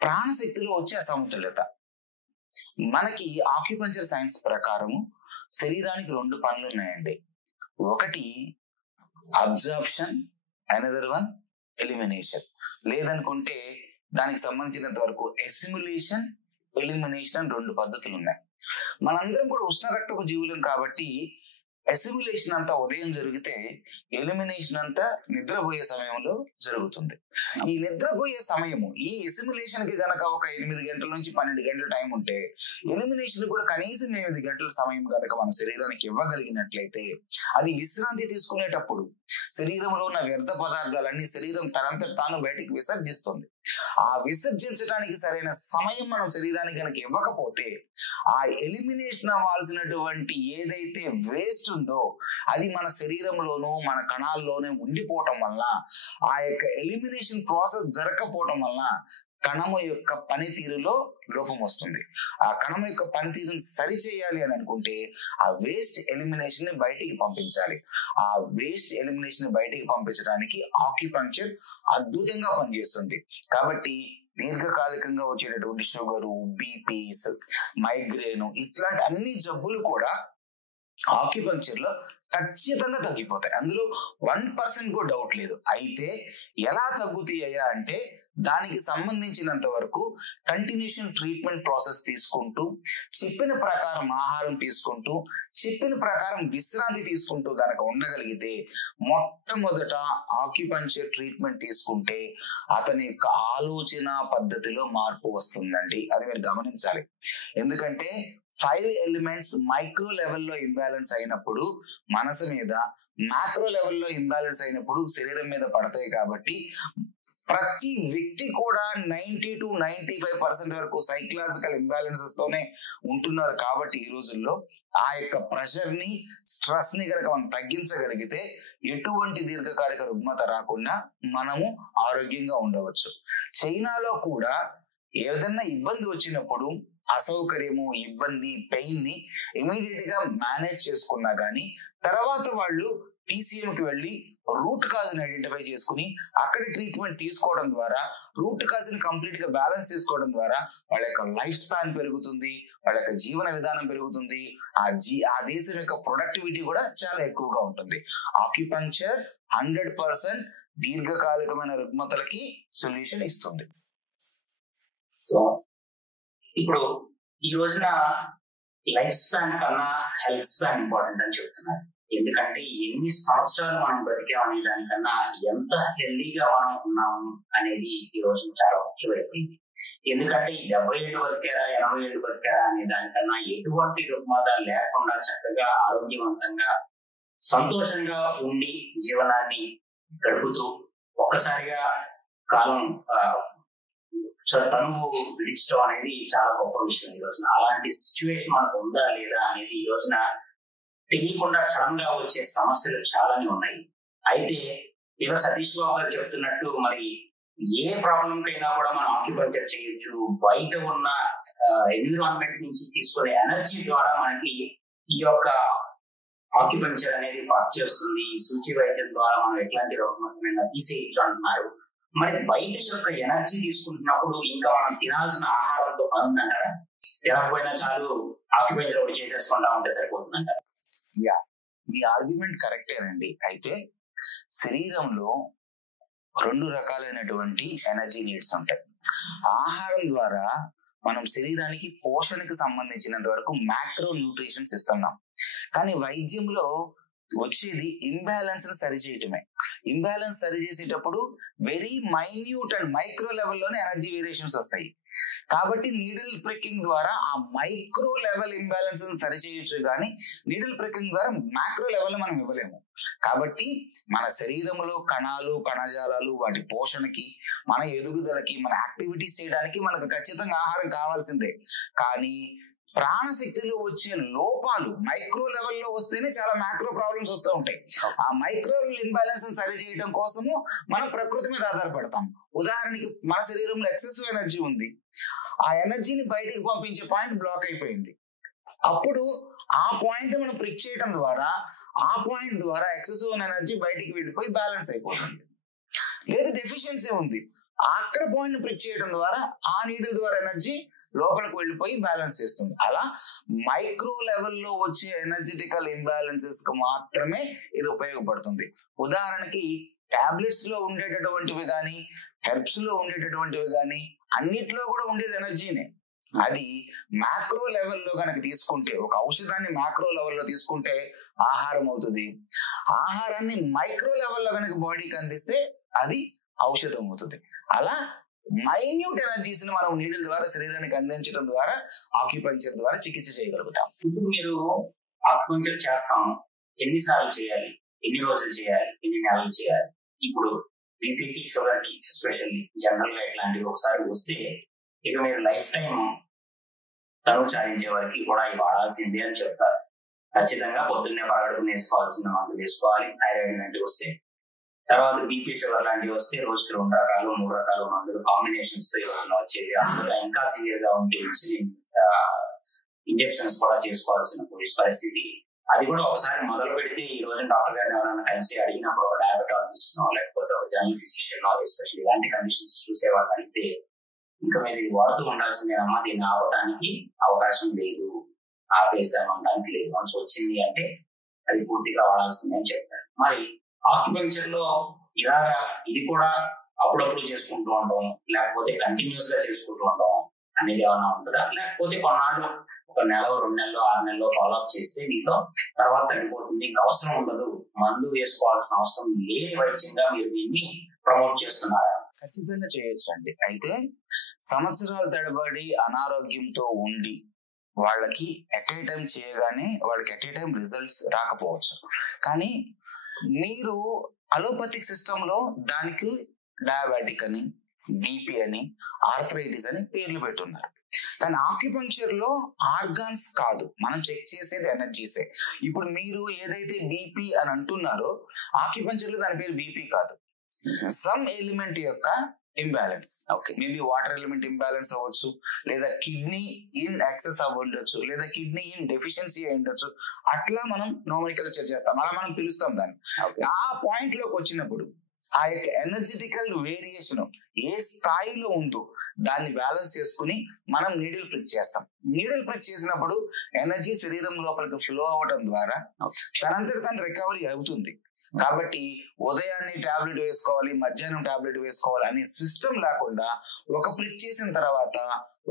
ప్రాణశక్తిలో వచ్చే అసమతుల్యత. మనకి ఆక్యుపంక్చర్ సైన్స్ ప్రకారము శరీరానికి 2 పనులు ఉన్నాయండి. ఒకటి అబ్జార్ప్షన్, అనదర్ వన్ ఎలిమినేషన్. లేదనుకుంటే దానికి సంబంధించినంత వరకు ఎసిమ్యులేషన్, ఎలిమినేషన్ అని 2 పద్ధతులు ఉన్నాయి. మనందరం కూడా ఉష్ణ రక్తపు జీవులం కాబట్టి ఎసిమ్యులేషన్ అంతా ఉదయం జరిగితే ఎలిమినేషన్ అంతా నిద్రపోయే సమయంలో జరుగుతుంది. ఈ నిద్రపోయే సమయము, ఈ ఎసిమ్యులేషన్ కి గనక ఒక 8 గంటల నుంచి 12 గంటల టైం ఉంటే ఎలిమినేషన్ కూడా కనీసం 8 గంటల సమయం కనుక మన శరీరానికి ఇవ్వగలిగినట్లయితే అది విశ్రాంతి తీసుకునేటప్పుడు శరీరంలో ఉన్న వ్యర్థ పదార్థాలన్నీ శరీరం తనంతట తాను బయటికి విసర్జిస్తుంది. ఆ విసర్జించడానికి సరైన సమయం మనం శరీరానికి కనుక ఇవ్వకపోతే ఆ ఎలిమినేషన్ అవ్వాల్సినటువంటి ఏదైతే వేస్ట్ ఉందో అది మన శరీరంలోనూ మన కణాల్లోనే ఉండిపోవటం వల్ల, ఆ యొక్క ఎలిమినేషన్ ప్రాసెస్ జరగకపోవటం వల్ల కణము యొక్క పనితీరులో లోపం వస్తుంది. ఆ కణము యొక్క పనితీరుని సరి చేయాలి అని అనుకుంటే ఆ వేస్ట్ ఎలిమినేషన్ ని బయటికి పంపించాలి. ఆ వేస్ట్ ఎలిమినేషన్ ని బయటికి పంపించడానికి ఆక్యుపంక్చర్ అద్భుతంగా పనిచేస్తుంది. కాబట్టి దీర్ఘకాలికంగా వచ్చేటటువంటి షుగరు, బీపీస్, మైగ్రేన్ ఇట్లాంటి అన్ని జబ్బులు కూడా ఆక్యుపంక్చర్ లో ఖచ్చితంగా తగ్గిపోతాయి. అందులో 1% కూడా డౌట్ లేదు. అయితే ఎలా తగ్గుతాయా అంటే దానికి సంబంధించినంత వరకు కంటిన్యూషన్ ట్రీట్మెంట్ ప్రాసెస్ తీసుకుంటూ, చెప్పిన ప్రకారం ఆహారం తీసుకుంటూ, చెప్పిన ప్రకారం విశ్రాంతి తీసుకుంటూ గనక ఉండగలిగితే మొట్టమొదట ఆక్యుపంక్చర్ ట్రీట్మెంట్ తీసుకుంటే అతని యొక్క ఆలోచన పద్ధతిలో మార్పు వస్తుందండి. అది మీరు గమనించాలి. ఎందుకంటే 5 ఎలిమెంట్స్ మైక్రో లెవెల్లో ఇంబ్యాలెన్స్ అయినప్పుడు మనసు మీద, మ్యాక్రో లెవెల్లో ఇంబ్యాలెన్స్ అయినప్పుడు శరీరం మీద పడతాయి. కాబట్టి ప్రతి వ్యక్తి కూడా 90 to 95% వరకు సైకలాజికల్ ఇంబ్యాలెన్సెస్ తోనే ఉంటున్నారు. కాబట్టి ఈ రోజుల్లో ఆ యొక్క ప్రెషర్ ని, స్ట్రెస్ ని కనుక మనం తగ్గించగలిగితే ఎటువంటి దీర్ఘకాలిక రుగ్మత రాకుండా మనము ఆరోగ్యంగా ఉండవచ్చు. చైనాలో కూడా ఏదైనా ఇబ్బంది వచ్చినప్పుడు అసౌకర్యము, ఇబ్బంది, పెయిన్ ని ఇమీడియట్ గా మేనేజ్ చేసుకున్నా గానీ తర్వాత వాళ్ళు TCM కి వెళ్ళి రూట్ కాజ్ ని ఐడెంటిఫై చేసుకుని అక్కడ ట్రీట్మెంట్ తీసుకోవడం ద్వారా, రూట్ కాజ్ ని కంప్లీట్ గా బ్యాలెన్స్ చేసుకోవడం ద్వారా వాళ్ళ యొక్క లైఫ్ స్పాన్ పెరుగుతుంది, వాళ్ళ యొక్క జీవన విధానం పెరుగుతుంది, ఆ దేశం యొక్క ప్రొడక్టివిటీ కూడా చాలా ఎక్కువగా ఉంటుంది. ఆక్యుపంక్చర్ 100% దీర్ఘకాలికమైన రుగ్మతలకి సొల్యూషన్ ఇస్తుంది. సో ఇప్పుడు ఈ రోజున లైఫ్ స్పాన్ కన్నా హెల్త్ స్పాన్ ఇంపార్టెంట్ అని చెప్తున్నారు. ఎందుకంటే ఎన్ని సంవత్సరాలు మనం బతికామనే దానికన్నా ఎంత హెల్దీగా మనం ఉన్నాము అనేది ఈ రోజు చాలా ముఖ్యమైపోయింది. ఎందుకంటే 70 ఏళ్ళు బతికారా, 80 ఏళ్ళు బతికారా అనే దానికన్నా ఎటువంటి రుగ్మత లేకుండా చక్కగా ఆరోగ్యవంతంగా సంతోషంగా ఉండి జీవనాన్ని గడుపుతూ ఒక్కసారిగా కాలం తనువు విడిచడం అనేది చాలా గొప్ప విషయం. ఈ రోజున అలాంటి సిచ్యువేషన్ మనకు ఉందా లేదా అనేది ఈ రోజున తెలియకుండా సడన్ గా వచ్చే సమస్యలు చాలానే ఉన్నాయి. అయితే ఇవాళ సతీష్ బాబు గారు చెప్తున్నట్టు మరి ఏ ప్రాబ్లం కైనా కూడా మనం ఆక్యుపంక్చర్ చేయొచ్చు. బయట ఉన్న ఎన్విరాన్మెంట్ నుంచి తీసుకునే ఎనర్జీ ద్వారా మనకి ఈ యొక్క ఆక్యుపంక్చర్ అనేది వర్క్ చేస్తుంది. ఈ సూచి వైద్యం ద్వారా మనం ఎట్లాంటి రోగమైనా తీసేయచ్చు అంటున్నారు. మరి బయట యొక్క ఎనర్జీ తీసుకుంటున్నప్పుడు ఇంకా మనం తినాల్సిన ఆహారంతో పనుందంటారా? తినకపోయినా చాలు ఆక్యుపంక్చర్ ఒకటి చేసేసుకుంటా ఉంటే సరిపోతుందంటారా? మీ ఆర్గ్యుమెంట్ కరెక్టేనండి. అయితే శరీరంలో 2 రకాలైనటువంటి ఎనర్జీ నీడ్స్ ఉంటాయి. ఆహారం ద్వారా మనం శరీరానికి పోషణకి సంబంధించినంత వరకు మ్యాక్రో న్యూట్రిషన్స్ ఇస్తున్నాం. కానీ వైద్యంలో వచ్చేది ఇంబ్యాలెన్స్ ని సరిచేయటమే. ఇంబ్యాలెన్స్ సరి చేసేటప్పుడు వెరీ మైన్యూట్ అండ్ మైక్రో లెవెల్లోనే ఎనర్జీ వేరియేషన్స్ వస్తాయి. కాబట్టి నీడిల్ ప్రికింగ్ ద్వారా ఆ మైక్రో లెవెల్ ఇంబ్యాలెన్స్ సరి చేయొచ్చు, కానీ నీడిల్ ప్రికింగ్ ద్వారా మ్యాక్రో లెవెల్ మనం ఇవ్వలేము. కాబట్టి మన శరీరంలో కణాలు, కణజాలాలు, వాటి పోషణకి, మన ఎదుగుదలకి, మన యాక్టివిటీస్ చేయడానికి మనకు ఖచ్చితంగా ఆహారం కావాల్సిందే. కానీ ప్రాణశక్తిలో వచ్చే లోపాలు మైక్రో లెవెల్లో వస్తేనే చాలా మైక్రో ప్రాబ్లమ్స్ వస్తూ ఉంటాయి. ఆ మైక్రో ఇంబ్యాలెన్స్ సరి చేయడం కోసము మనం ప్రకృతి మీద ఆధారపడతాం. ఉదాహరణకి మన శరీరంలో ఎక్సెసివ్ ఎనర్జీ ఉంది, ఆ ఎనర్జీని బయటికి పంపించే పాయింట్ బ్లాక్ అయిపోయింది. అప్పుడు ఆ పాయింట్ మనం ప్రిక్ చేయడం ద్వారా ఆ పాయింట్ ద్వారా ఎక్సెసివ్ ఎనర్జీ బయటికి వెళ్ళిపోయి బ్యాలెన్స్ అయిపోతుంది. లేదు డెఫిషియన్సీ ఉంది, అక్కడ పాయింట్ ప్రిక్ చేయడం ద్వారా ఆ నీడిల్ ద్వారా ఎనర్జీ లోపలికి వెళ్ళిపోయి బ్యాలెన్స్ చేస్తుంది. అలా మైక్రో లెవెల్లో వచ్చే ఎనర్జెటికల్ ఇంబ్యాలెన్సెస్ కు మాత్రమే ఇది ఉపయోగపడుతుంది. ఉదాహరణకి టాబ్లెట్స్ లో ఉండేటటువంటివి కానీ, హెర్బ్స్ లో ఉండేటటువంటివి కానీ అన్నిట్లో కూడా ఉండేది ఎనర్జీనే. అది మ్యాక్రో లెవెల్లో కనుక తీసుకుంటే, ఒక ఔషధాన్ని మ్యాక్రో లెవెల్లో తీసుకుంటే ఆహారం అవుతుంది. ఆహారాన్ని మైక్రో లెవెల్లో కనుక బాడీకి అందిస్తే అది ఔషధం అవుతుంది. అలా మైన్యూట్ ఎనర్జీస్ ని మనం నీడిల్ ద్వారా శరీరానికి అందించడం ద్వారా ఆక్యుపంక్చర్ ద్వారా చికిత్స చేయగలుగుతాం. ఇప్పుడు మీరు ఆక్యుపంక్చర్ చేస్తాము, ఎన్నిసార్లు చేయాలి, ఎన్ని రోజులు చేయాలి, ఎన్ని నెలలు చేయాలి? ఇప్పుడు బీపీకి, షుగర్ కి ఎస్పెషల్లీ జనరల్ గా ఇట్లాంటివి ఒకసారి వస్తే ఇక మీరు లైఫ్ టైం తనువు చాలించే వరకు కూడా ఇవి వాడాల్సిందే అని చెప్తారు. ఖచ్చితంగా పొద్దున్నే పరగడుపుని వేసుకోవాల్సిన మందులు వేసుకోవాలి. థైరాయిడ్ లాంటివి వస్తే తర్వాత బీపీ షుగర్ లాంటివి వస్తే రోజుకి 2 రకాలు 3 రకాలు మందులు కాంబినేషన్స్ తో ఎవరైనా వచ్చేది. అందులో ఇంకా సివియర్ గా ఉంటే ఇంజెక్షన్స్ కూడా చేసుకోవాల్సిన పరిస్థితి. అది కూడా ఒకసారి మొదలు పెడితే ఈ రోజు డాక్టర్ గారిని ఎవరైనా కలిసి అడిగినప్పుడు ఒక డయాబెటాలజిస్ట్ లేకపోతే ఒక జనరల్ ఫిజిషియన్ ఎస్పెషల్లీ ఇలాంటి కండిషన్స్ చూసేవాళ్ళు అయితే ఇంకా మీరు ఇది వాడుతూ ఉండాల్సిందేనమ్మా, దీన్ని ఆపడానికి అవకాశం లేదు, ఆపేసామనడానికి లేదు, మనసు వచ్చింది అంటే అది పూర్తిగా వాడాల్సిందే అని చెప్తారు. మరి ఆక్యుపంక్చర్ లో ఇలాగా ఇది కూడా అప్పుడప్పుడు చేసుకుంటూ ఉండడం లేకపోతే కంటిన్యూస్ గా చేసుకుంటూ ఉండడం అనేది ఏమన్నా ఉంటుందా, లేకపోతే కొన్నాళ్ళు 1 నెల 2 నెలలు 6 నెలలు ఫాలోఅప్ చేస్తే మీతో తర్వాత తగ్గిపోతుంది, ఇంకా అవసరం ఉండదు, మందు వేసుకోవాల్సిన అవసరం లేని వైద్యంగా మీరు దీన్ని ప్రమోట్ చేస్తున్నారా? ఖచ్చితంగా చేయొచ్చు అండి. అయితే సంవత్సరాల తడబడి అనారోగ్యంతో ఉండి వాళ్ళకి ఎట్ ఏ టైం చేయగానే వాళ్ళకి ఎట్ ఏ టైం రిజల్ట్స్ రాకపోవచ్చు. కానీ మీరు అలోపతిక్ సిస్టమ్ లో దానికి డయాబెటిక్ అని, బీపీ అని, ఆర్థరైటిస్ అని పేర్లు పెట్టున్నారు. కానీ ఆక్యుపంక్చర్ లో ఆర్గాన్స్ కాదు, మనం చెక్ చేసేది ఎనర్జీసే. ఇప్పుడు మీరు ఏదైతే బీపీ అని అంటున్నారో ఆక్యుపంక్చర్ లో దాని పేరు బీపీ కాదు, సమ్ ఎలిమెంట్ యొక్క imbalance. Okay, maybe water element imbalance అవ్వచ్చు, లేదా కిడ్నీ ఇన్ ఎక్సెస్ అవ్వ ఉండొచ్చు, లేదా కిడ్నీ ఇన్ డెఫిషియన్సీ అయి ఉండొచ్చు. అట్లా మనం న్యూమరికల్ చేస్తాం, అలా మనం పిలుస్తాం దాన్ని. ఆ పాయింట్ లోకి వచ్చినప్పుడు ఆ యొక్క ఎనర్జెటికల్ వేరియేషన్ ఏ స్థాయిలో ఉందో దాన్ని బ్యాలెన్స్ చేసుకుని మనం నీడిల్ ప్రిక్ చేస్తాం. నీడిల్ ప్రిక్ చేసినప్పుడు ఎనర్జీ శరీరం లోపలికి ఫ్లో అవ్వడం ద్వారా తనంతటి తను రికవరీ అవుతుంది. కాబట్టి ఉదయాన్నే టాబ్లెట్ వేసుకోవాలి, మధ్యాహ్నం టాబ్లెట్ వేసుకోవాలి అనే సిస్టమ్ లేకుండా ఒక ప్రిక్ చేసిన తర్వాత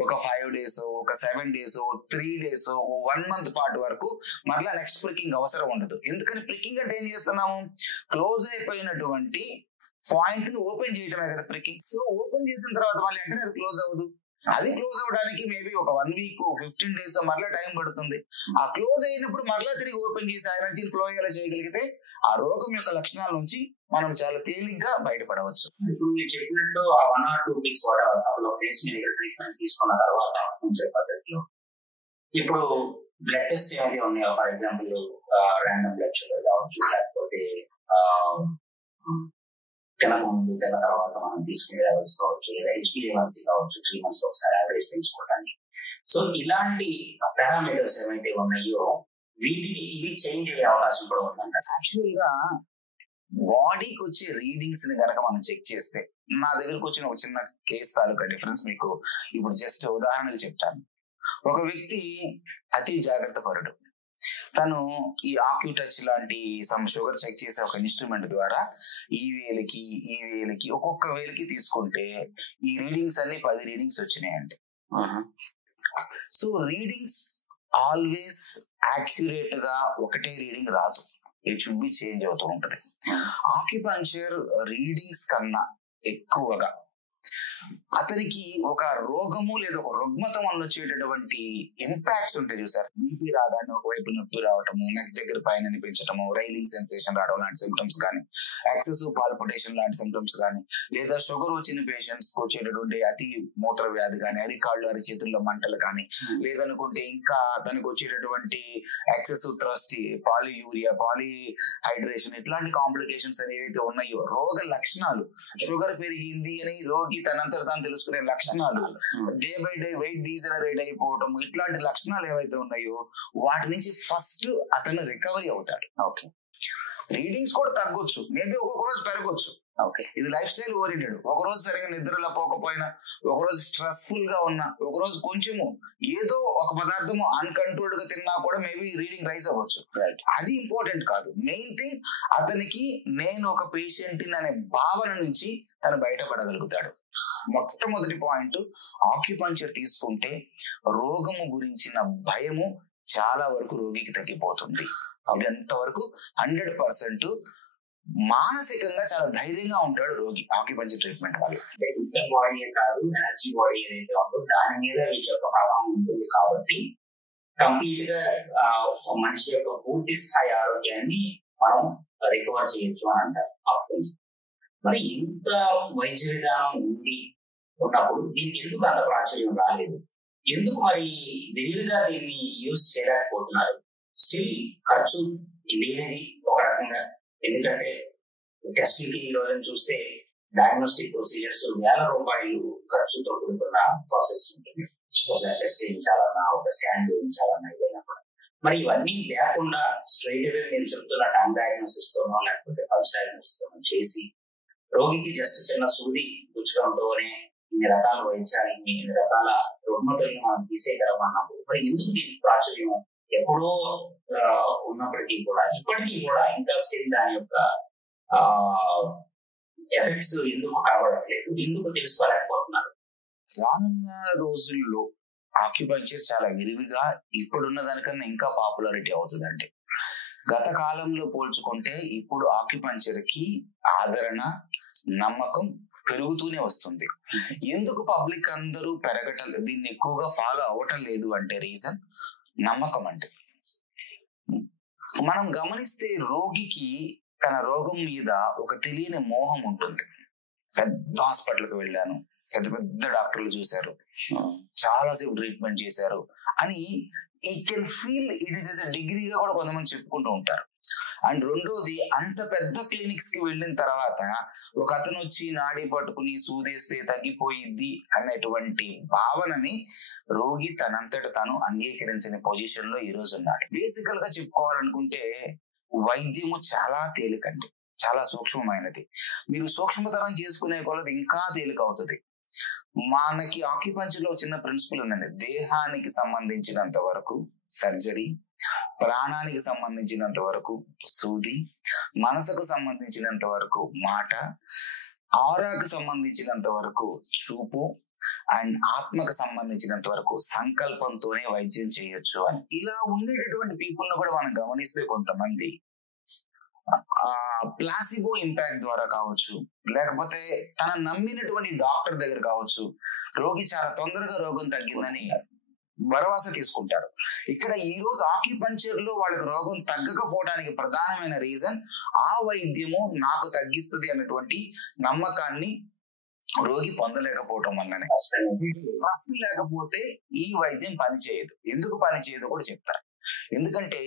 ఒక 5 days, ఒక 7 days, 3 days, 1 month పాటు వరకు మరలా నెక్స్ట్ ప్రికింగ్ అవసరం ఉండదు. ఎందుకని ప్రికింగ్ అంటే ఏం చేస్తున్నాము, క్లోజ్ అయిపోయినటువంటి పాయింట్ ని ఓపెన్ చేయడమే కదా ప్రికింగ్. సో ఓపెన్ చేసిన తర్వాత మళ్ళీ అంటే అది క్లోజ్ అవ్వదు. అది క్లోజ్ అవడానికి మేబీ ఒక 1 week 15 days మరలా టైం పడుతుంది. ఆ క్లోజ్ అయినప్పుడు మరలా తిరిగి ఓపెన్ చేసి ఆ ఎనర్జీని ఫ్లో అయ్యేలా చేయగలిగితే ఆ రోగం యొక్క లక్షణాల నుంచి మనం చాలా తేలిగ్గా బయటపడవచ్చు. ఇప్పుడు మీరు చెప్పినట్టు ఆ 1 or 2 weeks ట్రీట్మెంట్ తీసుకున్న తర్వాత పద్ధతిలో ఇప్పుడు బ్లడ్ టెస్ట్ ఏమైనా ఉన్నాయో, for example random blood sugar కావచ్చు, లేకపోతే తినక ముందు తిన్న తర్వాత మనం తీసుకునే లెవెల్స్ కావచ్చు, లేదా HbA1c కావచ్చు, 3 months ఒకసారి యావరేజ్ తెలుసుకోవడానికి. సో ఇలాంటి పారామీటర్స్ ఏమైతే ఉన్నాయో వీటిని ఇవి చేంజ్ అయ్యే అవకాశం కూడా ఉందంట. యాక్చువల్ గా బాడీకి వచ్చే రీడింగ్స్ ని కనుక మనం చెక్ చేస్తే, నా దగ్గరకు వచ్చిన ఒక చిన్న కేసు తాలూకా డిఫరెన్స్ మీకు ఇప్పుడు జస్ట్ ఉదాహరణలు చెప్తాను. ఒక వ్యక్తి అతి జాగ్రత్త పరుడు, తను ఈ ఆక్యూటచ్ లాంటి సమ్ షుగర్ చెక్ చేసే ఒక ఇన్స్ట్రుమెంట్ ద్వారా ఈ వేలికి ఒక్కొక్క వేలికి తీసుకుంటే ఈ రీడింగ్స్ అన్ని 10 రీడింగ్స్ వచ్చినాయండి. సో రీడింగ్స్ ఆల్వేస్ యాక్యురేట్ గా ఒకటే రీడింగ్ రాదు, ఇట్ షుడ్ బి చేంజ్ అవుతూ ఉంటది. ఆక్యుపంక్చర్ రీడింగ్స్ కన్నా ఎక్కువగా అతనికి ఒక రోగము లేదా ఒక రుగ్మత వల్ల వచ్చేటటువంటి ఇంపాక్ట్స్ ఉంటాయి చూసారు. బీపీ రాగానే ఒకవైపు నొప్పి రావటము, నెక్ దగ్గర పైన అనిపించటము, రైలింగ్ సెన్సేషన్ రావడం లాంటి సిమ్టమ్స్ కానీ, ఎక్సెసివ్ పాల్పిటేషన్ లాంటి సిమ్టమ్స్ కానీ, లేదా షుగర్ వచ్చిన పేషెంట్స్ కి వచ్చేటటువంటి అతి మూత్ర వ్యాధి కానీ, అరికాళ్ళు అరిచేతుల్లో మంటలు కానీ, లేదనుకుంటే ఇంకా తనకు వచ్చేటటువంటి ఎక్సెసివ్ థ్రస్ట్, పాలియూరియా, పాలిహైడ్రేషన్, ఇట్లాంటి కాంప్లికేషన్స్ ఏవైతే ఉన్నాయో రోగ లక్షణాలు, షుగర్ పెరిగింది అని రోగి తనంతట తాను తెలుసుకునే లక్షణాలు, day by day weight degenerate అయిపోవటం, ఇట్లాంటి లక్షణాలు ఏవైతే ఉన్నాయో వాటి నుంచి ఫస్ట్ అతను రికవరీ అవుతాడు. ఓకే, రీడింగ్స్ కూడా తగ్గొచ్చు, మేబీ ఒక్కొక్క రోజు పెరగొచ్చు. ఓకే, ఇది లైఫ్ స్టైల్ ఓరియంటెడ్. ఒక రోజు సరిగా నిద్రలో పోకపోయినా, ఒక రోజు స్ట్రెస్ఫుల్ గా ఉన్నా, ఒక రోజు కొంచెము ఏదో ఒక పదార్థము అన్కంట్రోల్డ్ గా తిన్నా కూడా మేబీ రీడింగ్ రైజ్ అవ్వచ్చు. అది ఇంపార్టెంట్ కాదు. మెయిన్ థింగ్ అతనికి నేను ఒక పేషెంట్ అనే భావన నుంచి తను బయటపడగలుగుతాడు. మొట్టమొదటి పాయింట్, ఆక్యుపంక్చర్ తీసుకుంటే రోగము గురించిన భయము చాలా వరకు రోగికి తగ్గిపోతుంది. అది అంతవరకు 100% మానసికంగా చాలా ధైర్యంగా ఉంటాడు రోగి ఆక్యుపంక్చర్ ట్రీట్మెంట్ వల్ల. ఫిజికల్ బాడీ కాదు, ఎనర్జీ బాడీ ఏదైతే ఉందో దాని మీద వీటి యొక్క ప్రభావం ఉంటుంది. కాబట్టి కంప్లీట్ గా మనిషి యొక్క పూర్తి స్థాయి ఆరోగ్యాన్ని మనం రికవర్ చేయొచ్చు అని అంటారు ఆక్యుపంక్చర్. మరి ఇంత వైద్య విధానం ఉన్నప్పుడు దీనికి ఎందుకు అంత ప్రాచుర్యం రాలేదు? ఎందుకు మరి విరివిగా దీన్ని యూజ్ చేయలేకపోతున్నారు? స్టిల్ ఖర్చు లేనిది ఒక రకంగా, ఎందుకంటే టెస్ట్లకి ఈ రోజున చూస్తే డయాగ్నోస్టిక్ ప్రొసీజర్స్ వేల రూపాయలు ఖర్చుతో కూడుకున్న ప్రాసెస్ ఉంటుంది. ఒక టెస్ట్ చేయించాలన్నా, ఒక స్కాన్ చేయించాలన్నా ఏదైనా కూడా. మరి ఇవన్నీ లేకుండా స్ట్రైట్ అవే మీరు చెప్తున్న టైం డయాగ్నోసిస్ తోనో లేకపోతే పల్స్ డయాగ్నోసిస్ తోనో చేసి రోగికి జస్ట్ చిన్న సూది గుచ్చడంతోనే ఇన్ని రకాల వైద్యాలు, ఇన్ని రకాల రుగ్మతల్ని మనం తీసేయగలం అన్నప్పుడు మరి ఎందుకు దీనికి ప్రాచుర్యం ఎప్పుడో ఉన్నప్పటికీ కూడా ఇప్పటికీ కూడా ఇంకా స్టిల్ దాని యొక్క ఎఫెక్ట్స్ ఎందుకు కనబడట్లేదు, ఎందుకు తెలుసుకోలేకపోతున్నారు? రానున్న రోజుల్లో ఆక్యుపంచర్ చాలా విరివిగా ఇప్పుడున్న దానికన్నా ఇంకా పాపులారిటీ అవుతుందండి. గత కాలంలో పోల్చుకుంటే ఇప్పుడు ఆక్యుపంచర్ కి ఆదరణ, నమ్మకం పెరుగుతూనే వస్తుంది. ఎందుకు పబ్లిక్ అందరూ దీన్ని ఎక్కువగా ఫాలో అవ్వటం లేదు అంటే రీజన్ నమ్మకం. అంటే మనం గమనిస్తే రోగికి తన రోగం మీద ఒక తెలియని మోహం ఉంటుంది. పెద్ద హాస్పిటల్కి వెళ్ళాను, పెద్ద పెద్ద డాక్టర్లు చూశారు, చాలాసేపు ట్రీట్మెంట్ చేశారు అని ఈ can feel it is as a డిగ్రీగా కూడా కొంతమంది చెప్పుకుంటూ ఉంటారు. అండ్ రెండోది, అంత పెద్ద క్లినిక్స్ కి వెళ్ళిన తర్వాత ఒక అతను వచ్చి నాడి పట్టుకుని సూదేస్తే తగ్గిపోయిద్ది అనేటువంటి భావనని రోగి తనంతట తాను అంగీకరించని పొజిషన్ లో ఈ రోజు ఉన్నాడు. బేసికల్ గా చెప్పుకోవాలనుకుంటే వైద్యము చాలా తేలికండి, చాలా సూక్ష్మమైనది. మీరు సూక్ష్మతరం చేసుకునే కొలది ఇంకా తేలిక అవుతుంది. మనకి ఆక్యుపంచర్ లో చిన్న ప్రిన్సిపల్ ఉందండి. దేహానికి సంబంధించినంత వరకు సర్జరీ, ప్రాణానికి సంబంధించినంత వరకు సూది, మనసుకు సంబంధించినంత వరకు మాట, ఆరాకు సంబంధించినంత వరకు చూపు, అండ్ ఆత్మకు సంబంధించినంత వరకు సంకల్పంతోనే వైద్యం చేయొచ్చు అని. ఇలా ఉండేటటువంటి పీపుల్ ను కూడా మనం గమనిస్తే కొంతమంది ప్లాసిబో ఇంపాక్ట్ ద్వారా కావచ్చు, లేకపోతే తన నమ్మినటువంటి డాక్టర్ దగ్గర కావచ్చు, రోగి చాలా తొందరగా రోగం తగ్గిందని భరోసా తీసుకుంటారు. ఇక్కడ ఈ రోజు ఆక్యుపంచర్ లో వాళ్ళకి రోగం తగ్గకపోవడానికి ప్రధానమైన రీజన్ ఆ వైద్యము నాకు తగ్గిస్తుంది అన్నటువంటి నమ్మకాన్ని రోగి పొందలేకపోవటం వల్లనే. ట్రస్ట్ లేకపోతే ఈ వైద్యం పనిచేయదు. ఎందుకు పనిచేయదు కూడా చెప్తారు. ఎందుకంటే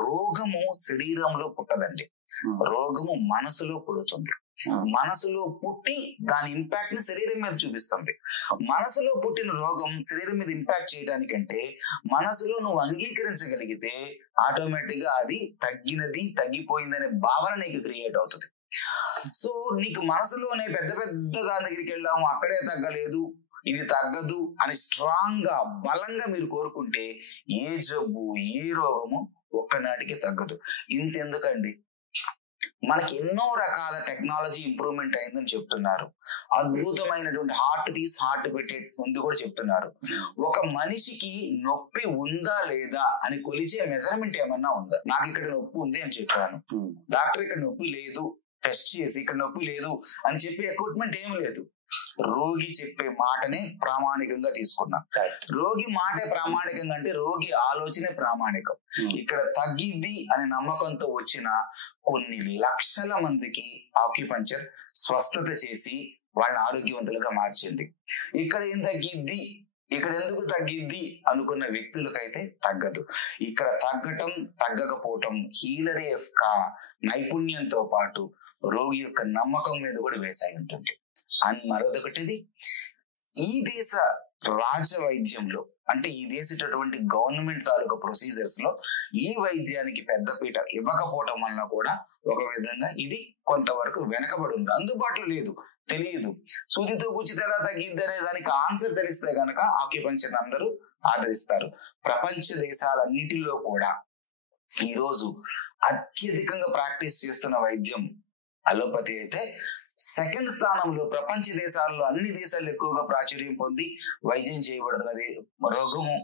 రోగము శరీరంలో పుట్టదండి, రోగము మనసులో పుడుతుంది. మనసులో పుట్టి దాని ఇంపాక్ట్ ని శరీరం మీద చూపిస్తుంది. మనసులో పుట్టిన రోగం శరీరం మీద ఇంపాక్ట్ చేయడానికంటే మనసులో నువ్వు అంగీకరించగలిగితే ఆటోమేటిక్ గా అది తగ్గిపోయిందనే భావన నీకు క్రియేట్ అవుతుంది. సో నీకు మనసులోనే పెద్ద పెద్ద దాని దగ్గరికి వెళ్ళాము, అక్కడే తగ్గలేదు, ఇది తగ్గదు అని స్ట్రాంగ్ గా బలంగా మీరు కోరుకుంటే ఏ జబ్బు, ఏ రోగము ఒక్కనాటికి తగ్గదు. ఇంతెందుకండి, మనకి ఎన్నో రకాల టెక్నాలజీ ఇంప్రూవ్మెంట్ అయిందని చెప్తున్నారు. అద్భుతమైనటువంటి హార్ట్ పెట్టే ముందు కూడా చెప్తున్నారు. ఒక మనిషికి నొప్పి ఉందా లేదా అని కొలిచే మెజర్మెంట్ ఏమన్నా ఉందా? నాకు ఇక్కడ నొప్పి ఉంది అని చెప్పాను, డాక్టర్ ఇక్కడ నొప్పి లేదు టెస్ట్ చేసి ఇక్కడ నొప్పి లేదు అని చెప్పే ఎక్విప్మెంట్ ఏమి లేదు. రోగి చెప్పే మాటనే ప్రామాణికంగా తీసుకున్నాం. రోగి మాటే ప్రామాణికంగా అంటే రోగి ఆలోచనే ప్రామాణికం. ఇక్కడ తగ్గిద్ది అనే నమ్మకంతో వచ్చిన కొన్ని లక్షల మందికి ఆక్యుపంచర్ స్వస్థత చేసి వాళ్ళని ఆరోగ్యవంతులుగా మార్చింది. ఇక్కడ ఏం తగ్గిద్ది, ఇక్కడ ఎందుకు తగ్గిద్ది అనుకున్న వ్యక్తులకైతే తగ్గదు. ఇక్కడ తగ్గటం తగ్గకపోవటం హీలర్ యొక్క నైపుణ్యంతో పాటు రోగి యొక్క నమ్మకం మీద కూడా వేసాయి ఉంటుంది. అని మరొకటిది, ఈ దేశ రాజ వైద్యంలో అంటే ఈ దేశటువంటి గవర్నమెంట్ తాలూకా ప్రొసీజర్స్ లో ఈ వైద్యానికి పెద్దపీట ఇవ్వకపోవటం వలన కూడా ఒక విధంగా ఇది కొంతవరకు వెనకబడి ఉంది, అందుబాటులో లేదు, తెలియదు. సూదితో గుచ్చితే ఎలా తగ్గిద్ది అనే దానికి ఆన్సర్ తెలిస్తే గనక ఆక్యుపంచర్ అందరూ ఆదరిస్తారు. ప్రపంచ దేశాలన్నిటిలో కూడా ఈరోజు అత్యధికంగా ప్రాక్టీస్ చేస్తున్న వైద్యం అలోపతి అయితే సెకండ్ స్థానంలో ప్రపంచ దేశాల్లో అన్ని దేశాలు ఎక్కువగా ప్రాచుర్యం పొంది వైద్యం చేయబడుతున్నది రోగము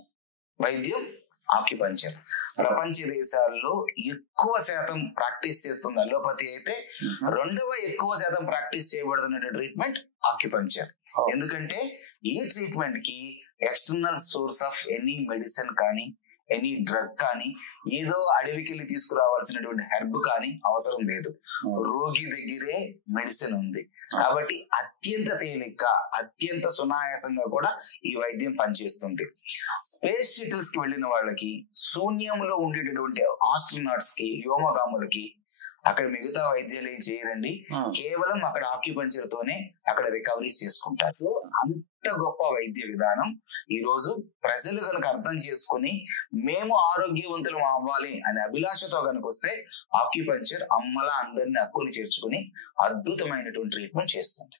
వైద్యం ఆక్యుపంచర్. ప్రపంచ దేశాల్లో ఎక్కువ శాతం ప్రాక్టీస్ చేస్తుంది అలోపతి అయితే రెండవ ఎక్కువ శాతం ప్రాక్టీస్ చేయబడుతున్న ట్రీట్మెంట్ ఆక్యుపంచర్. ఎందుకంటే ఈ ట్రీట్మెంట్ కి external source of any medicine కానీ ఎనీ డ్రగ్ కానీ ఏదో అడవికి వెళ్ళి తీసుకురావాల్సినటువంటి హెర్బ్ కానీ అవసరం లేదు. రోగి దగ్గరే మెడిసిన్ ఉంది కాబట్టి అత్యంత తేలిక, అత్యంత సునాయాసంగా కూడా ఈ వైద్యం పనిచేస్తుంది. స్పేస్ షటిల్స్ కి వెళ్ళిన వాళ్ళకి, శూన్యంలో ఉండేటటువంటి ఆస్ట్రోనాట్స్ కి, వ్యోమగాములకి అక్కడ మిగతా వైద్యాలు ఏం చేయరండి. కేవలం అక్కడ ఆక్యుపంచర్ తోనే అక్కడ రికవరీస్ చేసుకుంటారు. సో అంత గొప్ప వైద్య విధానం ఈ రోజు ప్రజలు కనుక అర్థం చేసుకుని మేము ఆరోగ్యవంతులు అవ్వాలి అనే అభిలాషతో కనుక వస్తే ఆక్యుపంచర్ అమ్మలా అందరిని హక్కుని చేర్చుకుని అద్భుతమైనటువంటి ట్రీట్మెంట్ చేస్తుంది.